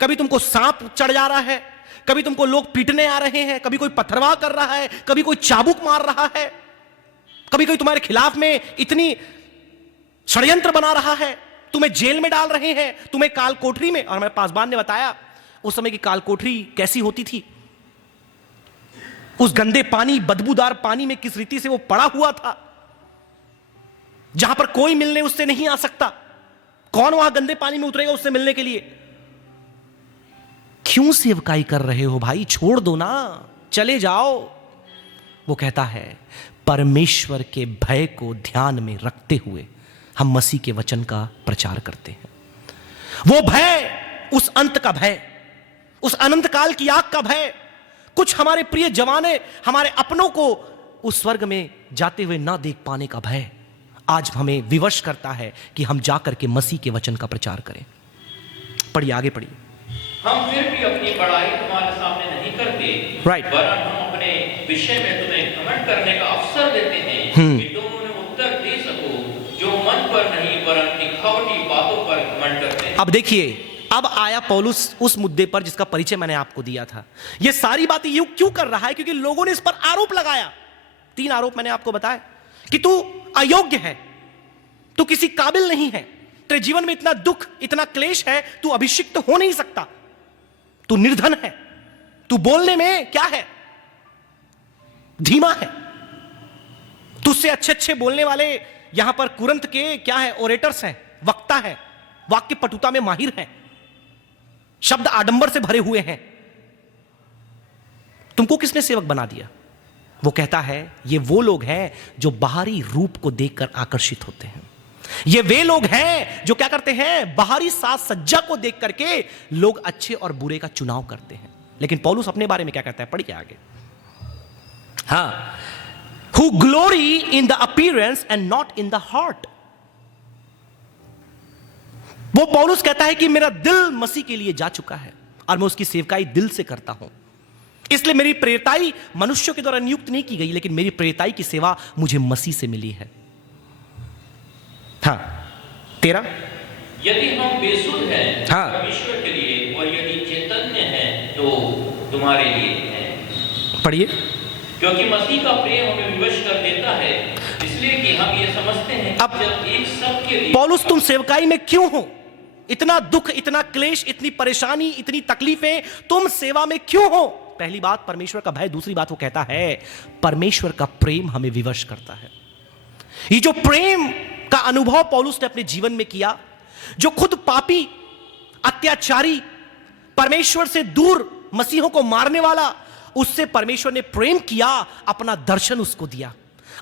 कभी तुमको सांप चढ़ जा रहा है, कभी तुमको लोग पीटने आ रहे हैं, कभी कोई पथरवाह कर रहा है, कभी कोई चाबुक मार रहा है, कभी कोई तुम्हारे खिलाफ में इतनी षड्यंत्र बना रहा है, तुम्हें जेल में डाल रहे हैं, तुम्हें काल कोठरी में। और हमारे पासवान ने बताया उस समय की काल कोठरी कैसी होती थी, उस गंदे पानी, बदबूदार पानी में किस रीति से वो पड़ा हुआ था, जहां पर कोई मिलने उससे नहीं आ सकता। कौन वहां गंदे पानी में उतरेगा उससे मिलने के लिए? क्यों सेवकाई कर रहे हो भाई? छोड़ दो ना, चले जाओ। वो कहता है परमेश्वर के भय को ध्यान में रखते हुए हम मसीह के वचन का प्रचार करते हैं। वो भय, उस अंत का भय, उस अनंत काल की आग का भय, कुछ हमारे प्रिय जवाने, हमारे अपनों को उस स्वर्ग में जाते हुए ना देख पाने का भय आज हमें विवश करता है कि हम जाकर के मसीह के वचन का प्रचार करें। पढ़िए, आगे पढ़िए। हम फिर भी अपनी बड़ाई तुम्हारे सामने नहीं करते, Right. वरन हम अपने विषय में तुम्हें घमंड करने का अवसर देते हैं कि तुम उन्हें उत्तर दे सको जो मन पर नहीं वरन दिखावटी बातों पर घमंड करते हैं। अब देखिए, अब आया पौलुस उस मुद्दे पर जिसका परिचय मैंने आपको दिया था। यह सारी बातें ये क्यों कर रहा है? क्योंकि लोगों ने इस पर आरोप लगाया। 3 आरोप मैंने आपको बताया कि तू अयोग्य है, तू किसी काबिल नहीं है, तेरे जीवन में इतना दुख, इतना क्लेश है, तू अभिषिक्त हो नहीं सकता, तू निर्धन है, तू बोलने में क्या है, धीमा है, तुझसे अच्छे अच्छे बोलने वाले यहां पर कुरंत के क्या है, ओरेटर्स हैं, वक्ता है, वाक्य पटुता में माहिर हैं, शब्द आडंबर से भरे हुए हैं, तुमको किसने सेवक बना दिया? वो कहता है ये वो लोग हैं जो बाहरी रूप को देखकर आकर्षित होते हैं, ये वे लोग हैं जो क्या करते हैं, बाहरी साज सज्जा को देख करके लोग अच्छे और बुरे का चुनाव करते हैं। लेकिन पौलुस अपने बारे में क्या कहता है? पढ़िए आगे। हाँ, who glory in the appearance and not in the heart। वो पौलुस कहता है कि मेरा दिल मसीह के लिए जा चुका है और मैं उसकी सेवकाई दिल से करता हूं, इसलिए मेरी प्रेरिताई मनुष्यों के द्वारा नियुक्त नहीं की गई, लेकिन मेरी प्रेरिताई की सेवा मुझे मसीह से मिली है। हाँ, 13। यदि हम बेसुध हैं हाँ। परमेश्वर के लिए, और यदि चैतन्य हैं तो तुम्हारे लिए हैं। पढ़िए। क्योंकि मसीह का प्रेम हमें विवश कर देता है, इसलिए कि हम ये समझते हैं अब कि जब एक सब के लिए पौलुस तुम सेवकाई में क्यों हो? इतना दुख, इतना क्लेश, इतनी परेशानी, इतनी तकलीफें, तुम सेवा में क्यों हो? पहली बात परमेश्वर का भय, दूसरी बात वो कहता है परमेश्वर का प्रेम हमें विवश करता है। ये जो प्रेम का अनुभव पौलुस ने अपने जीवन में किया, जो खुद पापी, अत्याचारी, परमेश्वर से दूर, मसीहों को मारने वाला, उससे परमेश्वर ने प्रेम किया, अपना दर्शन उसको दिया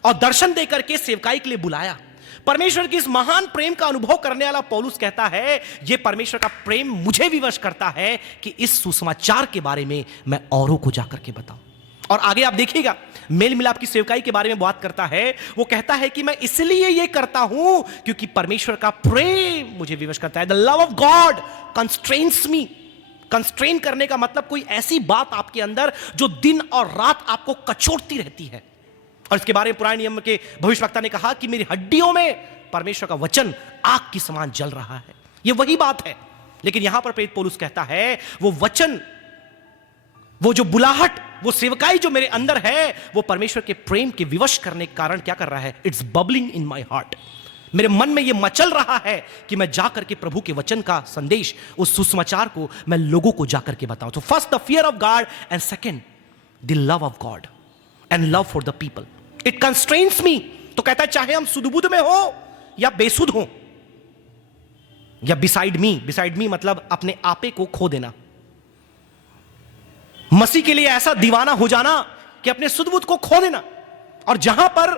और दर्शन देकर के सेवकाई के लिए बुलाया। परमेश्वर की इस महान प्रेम का अनुभव करने वाला पौलुस कहता है, यह परमेश्वर का प्रेम मुझे विवश करता है कि इस सुसमाचार के बारे में मैं औरों को जाकर के बताऊं। और आगे आप देखिएगा, मेल मिलाप की सेवकाई के बारे में बात करता है। वो कहता है कि मैं इसलिए ये करता हूं क्योंकि परमेश्वर का प्रेम मुझे विवश करता है। The love of God constrains me. Constrain करने का मतलब कोई ऐसी बात आपके अंदर जो दिन और रात आपको कचोटती रहती है। और इसके बारे में पुराने नियम के भविष्यवक्ता ने कहा कि मेरी हड्डियों में परमेश्वर का वचन आग की समान जल रहा है। यह वही बात है। लेकिन यहां पर प्रेरित पौलुस कहता है, वो वचन, वो जो बुलाहट, वो सेवकाई जो मेरे अंदर है, वो परमेश्वर के प्रेम के विवश करने के कारण क्या कर रहा है? It's bubbling in my heart. मेरे मन में यह मचल रहा है कि मैं जाकर के प्रभु के वचन का संदेश, उस सुसमाचार को मैं लोगों को जाकर के बताऊं। तो first the fear of God and second the love of God and love for the people. It constrains me. तो कहता है चाहे हम सुदबुद में हो या बेसुध हो या बिसाइड मी। बिसाइड मी मतलब अपने आपे को खो देना, मसीह के लिए ऐसा दीवाना हो जाना कि अपने सुदबुद को खो देना। और जहां पर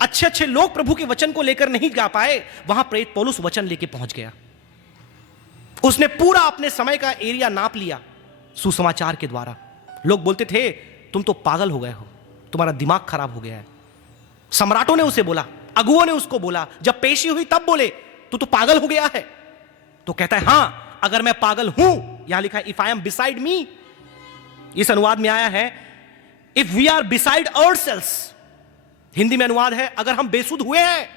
अच्छे अच्छे लोग प्रभु के वचन को लेकर नहीं जा पाए, वहां प्रेरित पौलुस वचन लेके पहुंच गया। उसने पूरा अपने समय का एरिया नाप लिया सुसमाचार के द्वारा। लोग बोलते थे तुम तो पागल हो गए हो, तुम्हारा दिमाग खराब हो गया है। सम्राटों ने उसे बोला, अगुओं ने उसको बोला, जब पेशी हुई तब बोले तू तो पागल हो गया है। तो कहता है हां, अगर मैं पागल हूं, यहां लिखा है if I am beside me. इस अनुवाद में आया है if we are beside ourselves. Hindi में अनुवाद है अगर हम बेसुध हुए हैं।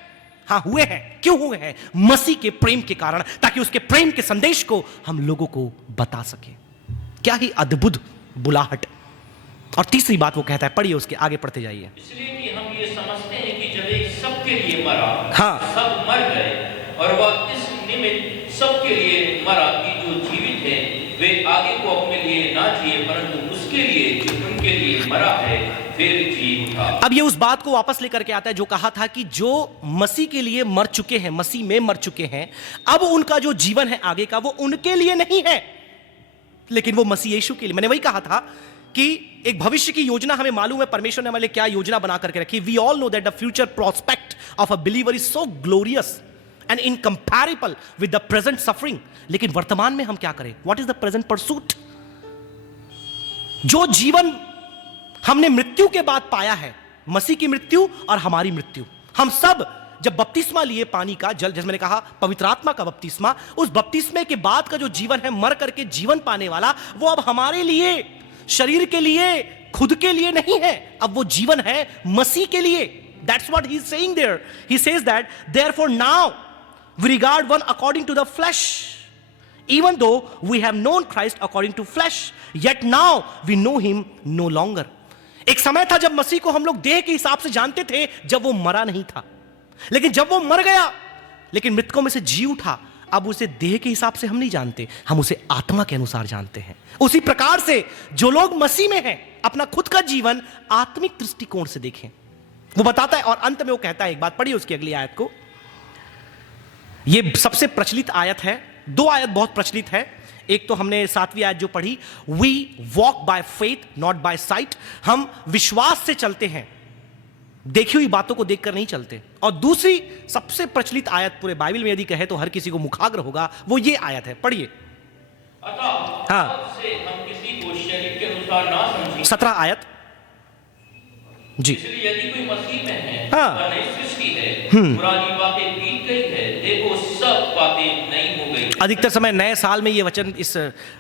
हां हुए हैं। क्यों हुए हैं? मसीह के प्रेम के कारण, ताकि उसके प्रेम के संदेश को हम लोगों को बता सके। क्या ही अद्भुत बुलाहट। और तीसरी बात वो कहता है, पढ़िए उसके आगे, पढ़ते जाइए। इसलिए कि हम ये समझते हैं कि जब एक सबके लिए मरा, हाँ। सब मर गए, और वह इस निमित्त सबके लिए मरा कि जो जीवित है वे आगे को अपने लिए ना जिए, परंतु उसके लिए जो उनके लिए मरा है फिर जी उठा। अब ये उस बात को वापस लेकर के आता है जो कहा था कि जो मसीह के लिए मर चुके हैं, मसीह में मर चुके हैं, अब उनका जो जीवन है आगे का, वो उनके लिए नहीं है, लेकिन वो मसीह यीशु के लिए। मैंने वही कहा था कि एक भविष्य की योजना हमें मालूम है परमेश्वर ने हमारे लिए क्या योजना बना करके रखी। We all know that the future prospect of a believer is so glorious and incomparable with the present suffering. लेकिन वर्तमान में हम क्या करें? What is the present pursuit? जो जीवन हमने मृत्यु के बाद पाया है, मसीह की मृत्यु और हमारी मृत्यु, हम सब जब बपतिस्मा लिए पानी का, जल, जैसे मैंने कहा पवित्र आत्मा का बपतिस्मा, उस बपतिस्मे के बाद का जो जीवन है मर करके जीवन पाने वाला, वो अब हमारे लिए, शरीर के लिए, खुद के लिए नहीं है। अब वो जीवन है मसीह के लिए। That's what he is saying there. He says that therefore now we regard one according to the flesh. Even though we have known Christ according to flesh, yet now we know him no longer. एक समय था जब मसीह को हम लोग देह के हिसाब से जानते थे, जब वो मरा नहीं था। लेकिन जब वो मर गया, लेकिन मृतकों में से जी उठा, अब उसे देह के हिसाब से हम नहीं जानते, हम उसे आत्मा के अनुसार जानते हैं। उसी प्रकार से जो लोग मसीह में हैं, अपना खुद का जीवन आत्मिक दृष्टिकोण से देखें, वो बताता है। और अंत में वो कहता है, एक बात पढ़िए उसकी अगली आयत को। ये सबसे प्रचलित आयत है। दो आयत बहुत प्रचलित है। एक तो हमने 7वीं आयत जो पढ़ी, we walk by faith not by sight. हम विश्वास से चलते हैं, देखी हुई बातों को देखकर नहीं चलते। और दूसरी सबसे प्रचलित आयत पूरे बाइबल में यदि कहे तो हर किसी को मुखाग्र होगा, वो ये आयत है, पढ़िए। अतः हाँ। से हम किसी को शरीर के अनुसार ना समझें। 17 आयत जी। इसलिए यदि कोई मसीह में है, हाँ। वह नई सृष्टि है, पुरानी बातें बीत गई है, देखो सब बातें नई हो गई। अधिकतर समय नए साल में ये वचन, इस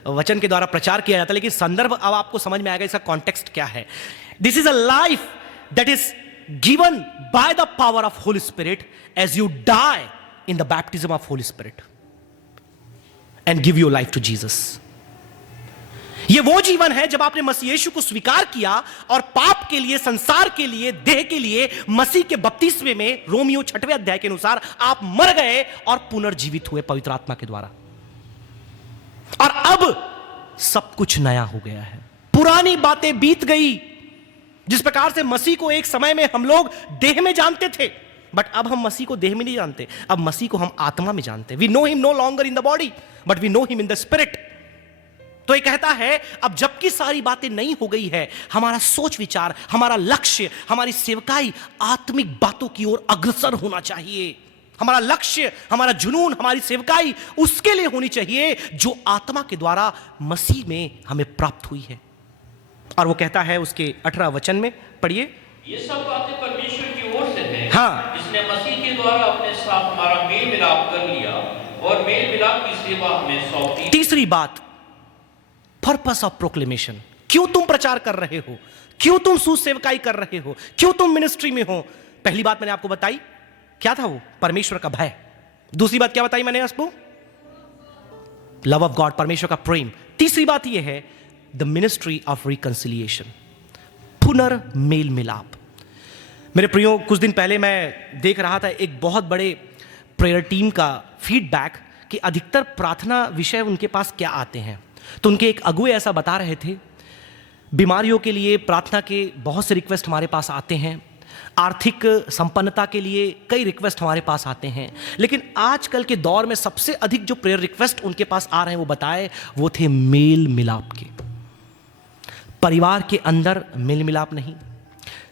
वचन के द्वारा प्रचार किया जाता है, लेकिन संदर्भ अब आपको समझ में आएगा इसका कॉन्टेक्स्ट क्या है। This is a life that is given by the power of holy spirit as you die in the baptism of holy spirit and give your life to Jesus. ये वो जीवन है जब आपने मसीह यीशु को स्वीकार किया और पाप के लिए, संसार के लिए, देह के लिए मसीह के बपतिस्मे में, रोमियो 6वें अध्याय के अनुसार आप मर गए और पुनर्जीवित हुए पवित्र आत्मा के द्वारा। और अब सब कुछ नया हो गया है, पुरानी बातें बीत गई। जिस प्रकार से मसीह को एक समय में हम लोग देह में जानते थे, बट अब हम मसीह को देह में नहीं जानते, अब मसीह को हम आत्मा में जानते हैं। We know him no longer in the body but we know him in the spirit. तो ये कहता है अब जबकि सारी बातें नई हो गई है, हमारा सोच विचार, हमारा लक्ष्य, हमारी सेवकाई आत्मिक बातों की ओर अग्रसर होना चाहिए। हमारा लक्ष्य, हमारा जुनून, हमारी सेवकाई उसके लिए होनी चाहिए जो आत्मा के द्वारा मसीह में हमें प्राप्त हुई है। और वो कहता है उसके 18 वचन में, पढ़िए। ये सब बातें परमेश्वर की ओर से हैं, हाँ। जिसने मसीह के द्वारा अपने साथ हमारा मेल मिलाप कर लिया और मेल मिलाप की सेवा हमें सौंपी। तीसरी बात, पर्पस ऑफ प्रोक्लेमेशन। क्यों तुम प्रचार कर रहे हो, क्यों तुम सुसेवकाई कर रहे हो, क्यों तुम मिनिस्ट्री में हो? पहली बात मैंने आपको बताई, क्या था वो? परमेश्वर का भय। दूसरी बात क्या बताई मैंने आपको? लव ऑफ गॉड, परमेश्वर का प्रेम। तीसरी बात यह है द मिनिस्ट्री ऑफ रिकंसिलिएशन, पुनर्मेल मिलाप। मेरे प्रियो, कुछ दिन पहले मैं देख रहा था एक बहुत बड़े प्रेयर टीम का फीडबैक कि अधिकतर प्रार्थना विषय उनके पास क्या आते हैं। तो उनके एक अगुए ऐसा बता रहे थे, बीमारियों के लिए प्रार्थना के बहुत से रिक्वेस्ट हमारे पास आते हैं, आर्थिक संपन्नता के लिए कई रिक्वेस्ट हमारे पास आते हैं, लेकिन आजकल के दौर में सबसे अधिक जो प्रेयर रिक्वेस्ट उनके पास आ रहे हैं वो बताए, वो थे मेल मिलाप के। परिवार के अंदर मेल मिलाप नहीं,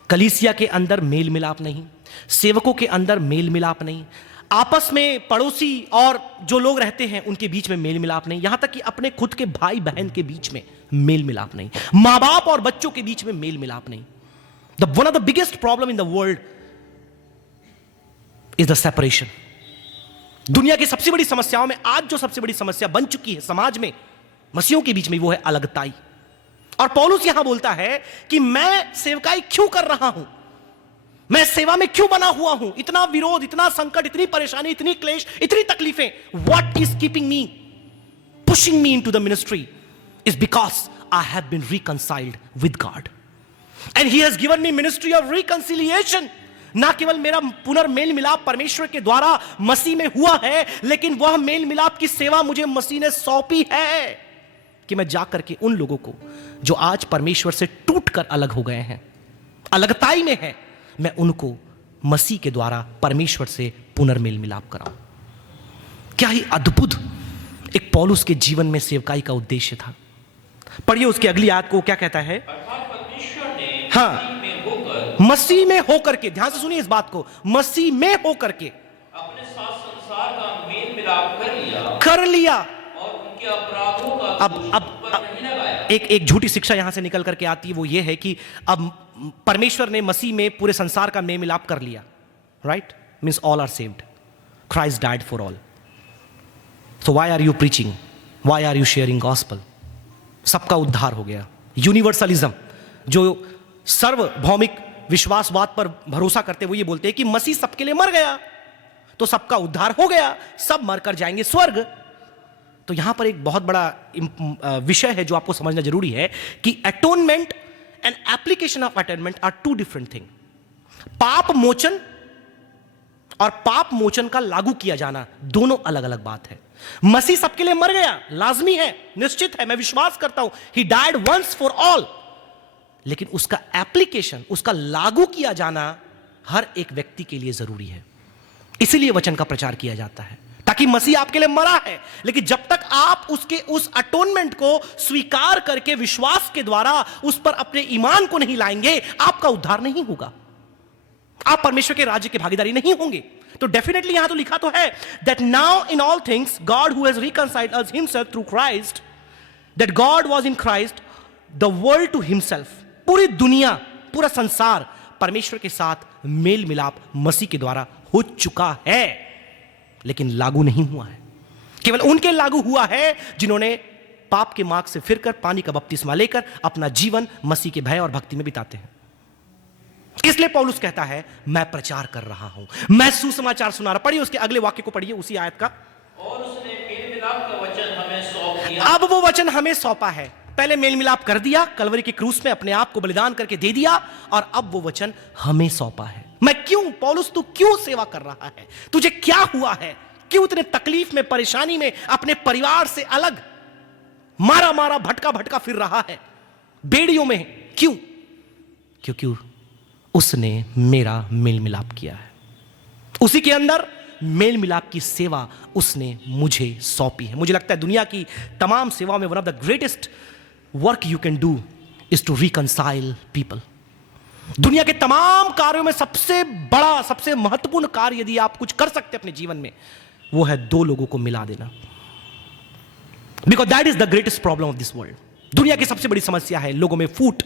कलीसिया के अंदर मेल मिलाप नहीं, सेवकों के अंदर मेल मिलाप नहीं, आपस में पड़ोसी और जो लोग रहते हैं उनके बीच में मेल मिलाप नहीं, यहां तक कि अपने खुद के भाई बहन के बीच में मेल मिलाप नहीं, मां बाप और बच्चों के बीच में मेल मिलाप नहीं। One of the biggest problem in the world is the separation. दुनिया की सबसे बड़ी समस्याओं में आज जो सबसे बड़ी समस्या बन चुकी है समाज में, मसीहों के बीच में, वो है अलगताई। और पौलुस यहां बोलता है कि मैं सेवकाई क्यों कर रहा हूं, मैं सेवा में क्यों बना हुआ हूं, इतना विरोध, इतना संकट, इतनी परेशानी, इतनी क्लेश, इतनी तकलीफें, what is keeping me, pushing me into the ministry is because I have been reconciled with God and he has given me ministry of reconciliation. ना केवल मेरा पुनर्मेल मिलाप परमेश्वर के द्वारा मसीह में हुआ है, लेकिन वह मेल मिलाप की सेवा मुझे मसीह ने सौंपी है कि मैं जाकर के उन लोगों को जो आज परमेश्वर से टूटकर अलग हो गए हैं, अलगताई में है, मैं उनको मसीह के द्वारा परमेश्वर से पुनर्मेल मिलाप कराऊं। क्या ही अद्भुत एक पौलुस के जीवन में सेवकाई का उद्देश्य था। पढ़िए उसकी अगली आयत को, क्या कहता है? परमेश्वर ने हाँ, मसीह में होकर के, ध्यान से सुनिए इस बात को, मसीह में होकर के अपने साथ संसार का मेल मिलाप कर लिया और उनके अपराधों का अब नहीं लगाया। एक झूठी शिक्षा यहां से निकल करके आती है, वो ये है कि अब परमेश्वर ने मसीह में पूरे संसार का मेल मिलाप कर लिया, right? Means all are saved, Christ died for all, so why are you preaching, why are you sharing gospel? सबका उद्धार हो गया। यूनिवर्सलिज्म, जो सर्वभौमिक विश्वासवाद पर भरोसा करते हुए ये बोलते हैं कि मसीह सबके लिए मर गया तो सबका उद्धार हो गया, सब मरकर जाएंगे स्वर्ग। तो यहां पर एक बहुत बड़ा विषय है जो आपको समझना जरूरी है कि atonement and application of atonement are two different thing. पाप मोचन और पाप मोचन का लागू किया जाना दोनों अलग अलग बात है। मसीह सबके लिए मर गया, लाजमी है, निश्चित है, मैं विश्वास करता हूं, he died once for all, लेकिन उसका एप्लीकेशन, उसका लागू किया जाना हर एक व्यक्ति के लिए जरूरी है। इसीलिए वचन का प्रचार किया जाता है, ताकि मसीह आपके लिए मरा है, लेकिन जब तक आप उसके उस अटोनमेंट को स्वीकार करके विश्वास के द्वारा उस पर अपने ईमान को नहीं लाएंगे, आपका उद्धार नहीं होगा, आप परमेश्वर के राज्य के भागीदारी नहीं होंगे। तो डेफिनेटली यहां तो लिखा तो है that now in all things God who has reconciled us himself through Christ, that God was in Christ the world to himself. पूरी दुनिया, पूरा संसार परमेश्वर के साथ मेल मिलाप मसीह के द्वारा हो चुका है, लेकिन लागू नहीं हुआ है। केवल उनके लागू हुआ है जिन्होंने पाप के मार्ग से फिरकर पानी का बपतिस्मा लेकर अपना जीवन मसीह के भय और भक्ति में बिताते हैं। इसलिए पौलुस कहता है मैं प्रचार कर रहा हूं, मैं सुसमाचार सुना रहा। पढ़िए उसके अगले वाक्य को, पढ़िए उसी आयत का। और उसने मेल मिलाप का वचन हमें सौंप दिया। अब वो वचन हमें सौंपा है। पहले मेल मिलाप कर दिया, कलवरी के क्रूस में अपने आप को बलिदान करके दे दिया, और अब वो वचन हमें सौंपा है। मैं क्यों, पौलुस तू क्यों सेवा कर रहा है? तुझे क्या हुआ है? क्यों इतने तकलीफ में, परेशानी में, अपने परिवार से अलग मारा मारा भटका भटका फिर रहा है, बेड़ियों में? क्यों? क्योंकि उसने मेरा मेल मिलाप किया है। उसी के अंदर मेल मिलाप की सेवा उसने मुझे सौंपी है। मुझे लगता है दुनिया की तमाम सेवाओं में one of the greatest work you can do is to reconcile people. दुनिया के तमाम कार्यों में सबसे बड़ा, सबसे महत्वपूर्ण कार्य यदि आप कुछ कर सकते हैं अपने जीवन में, वो है दो लोगों को मिला देना। Because that is the greatest problem of this world. दुनिया की सबसे बड़ी समस्या है लोगों में फूट,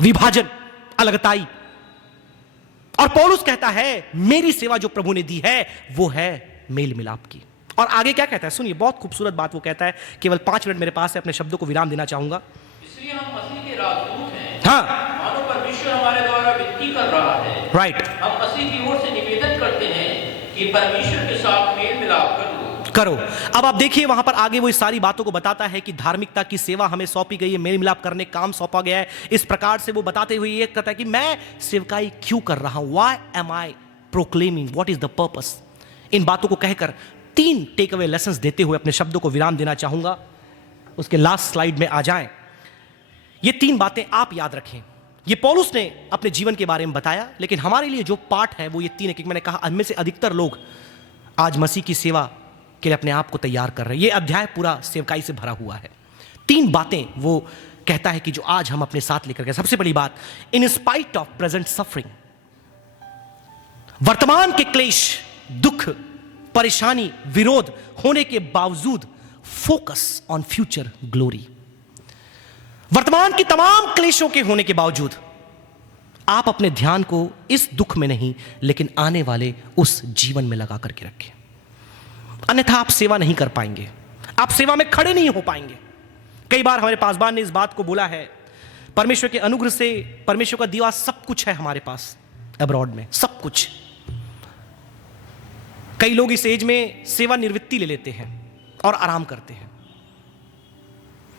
विभाजन, अलगताई। और पौलुस कहता है मेरी सेवा जो प्रभु ने दी है वो है मेल मिलाप की। और आगे क्या कहता है सुनिए, बहुत खूबसूरत बात वो कहता है। केवल 5 मिनट मेरे पास है, अपने शब्दों को विराम देना चाहूंगा। इसलिए हम मसीह के राजदूत हैं। हाँ, मानो परमेश्वर हमारे द्वारा विनती कर रहा है। राइट। हम मसीह की ओर से निवेदन करते हैं कि परमेश्वर के साथ मेल मिलाप करो। अब आप देखिए वहां पर आगे वो इस सारी बातों को बताता है कि धार्मिकता की सेवा हमें सौंपी गई है, मेल मिलाप करने का काम सौंपा गया है। इस प्रकार से वो बताते हुए ये कहता है कि मैं सेवकाई क्यों कर रहा हूं, why am I proclaiming, what is the purpose. इन बातों को कहकर 3 टेक अवे लेसन्स देते हुए अपने शब्दों को विराम देना चाहूंगा। उसके लास्ट स्लाइड में आ जाएं। ये 3 बातें आप याद रखें। ये पौलुस ने अपने जीवन के बारे में बताया, लेकिन हमारे लिए जो पाठ है वो ये 3 है। क्योंकि मैंने कहा इनमें से अधिकतर लोग आज मसीह की सेवा के लिए अपने आप को तैयार कर रहे हैं। ये अध्याय पूरा सेवकाई से भरा हुआ है। 3 बातें वो कहता है कि जो आज हम अपने साथ लेकर गए। सबसे बड़ी बात, in spite of present suffering, वर्तमान के क्लेश, दुख, परेशानी, विरोध होने के बावजूद फोकस ऑन फ्यूचर ग्लोरी। वर्तमान की तमाम क्लेशों के होने के बावजूद आप अपने ध्यान को इस दुख में नहीं लेकिन आने वाले उस जीवन में लगा करके रखें। अन्यथा आप सेवा नहीं कर पाएंगे, आप सेवा में खड़े नहीं हो पाएंगे। कई बार हमारे पासवान ने इस बात को बोला है, परमेश्वर के अनुग्रह से परमेश्वर का दिया सब कुछ है हमारे पास अब्रॉड में, सब कुछ। कई लोग इस एज में सेवा निवृत्ति ले लेते हैं और आराम करते हैं।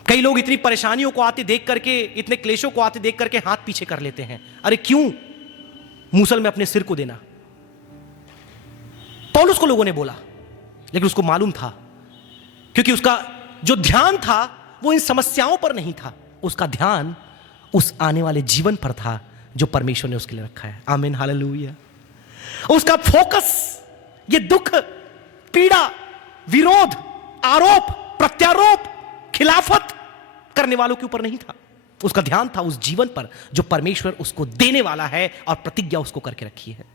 कई लोग इतनी परेशानियों को आते देख करके, इतने क्लेशों को आते देख करके हाथ पीछे कर लेते हैं। अरे क्यों मूसल में अपने सिर को देना। पौलुस को लोगों ने बोला, लेकिन उसको मालूम था, क्योंकि उसका जो ध्यान था वो इन समस्याओं पर नहीं था, उसका ध्यान उस आने वाले जीवन पर था जो परमेश्वर ने उसके लिए रखा है। आमीन, हालेलुया। उसका फोकस ये दुख, पीड़ा, विरोध, आरोप, प्रत्यारोप, खिलाफत करने वालों के ऊपर नहीं था। उसका ध्यान था उस जीवन पर जो परमेश्वर उसको देने वाला है और प्रतिज्ञा उसको करके रखी है।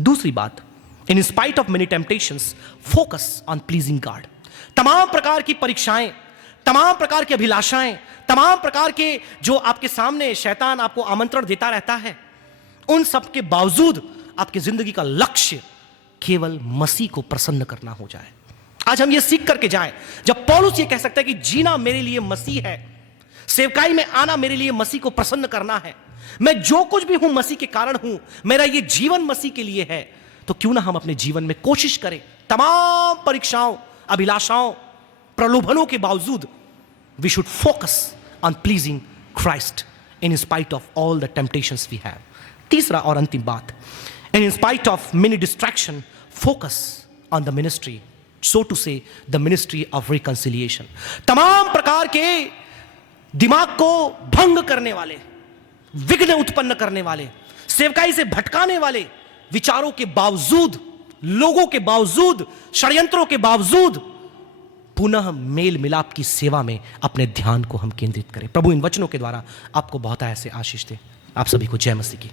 दूसरी बात, in spite of many temptations focus on pleasing God. तमाम प्रकार की परीक्षाएं, तमाम प्रकार की अभिलाषाएं, तमाम प्रकार के जो आपके सामने शैतान आपको आमंत्रण देता रहता है, उन सब के बावजूद आपकी जिंदगी का लक्ष्य केवल मसीह को प्रसन्न करना हो जाए। आज हम ये सीख करके जाएं, जब पौलुस ये कह सकता है कि जीना मेरे लिए मसीह है, सेवकाई में आना मेरे लिए मसीह को प्रसन्न करना है, मैं जो कुछ भी हूं मसीह के कारण हूं, मेरा ये जीवन मसीह के लिए है, तो क्यों ना हम अपने जीवन में कोशिश करें तमाम परीक्षाओं, अभिलाषाओं, प्रलोभनों के बावजूद we should focus on pleasing Christ in spite of all the temptations we have. तीसरा और अंतिम बात, in spite of many distraction focus on the ministry, so to say the ministry of reconciliation. तमाम प्रकार के दिमाग को भंग करने वाले, विघ्न उत्पन्न करने वाले, सेवकाई से भटकाने वाले विचारों के बावजूद, लोगों के बावजूद, षड्यंत्रों के बावजूद पुनः मेल मिलाप की सेवा में अपने ध्यान को हम केंद्रित करें। प्रभु इन वचनों के द्वारा आपको बहुत ऐसे आशीष दे। आप सभी को जय मसीह की।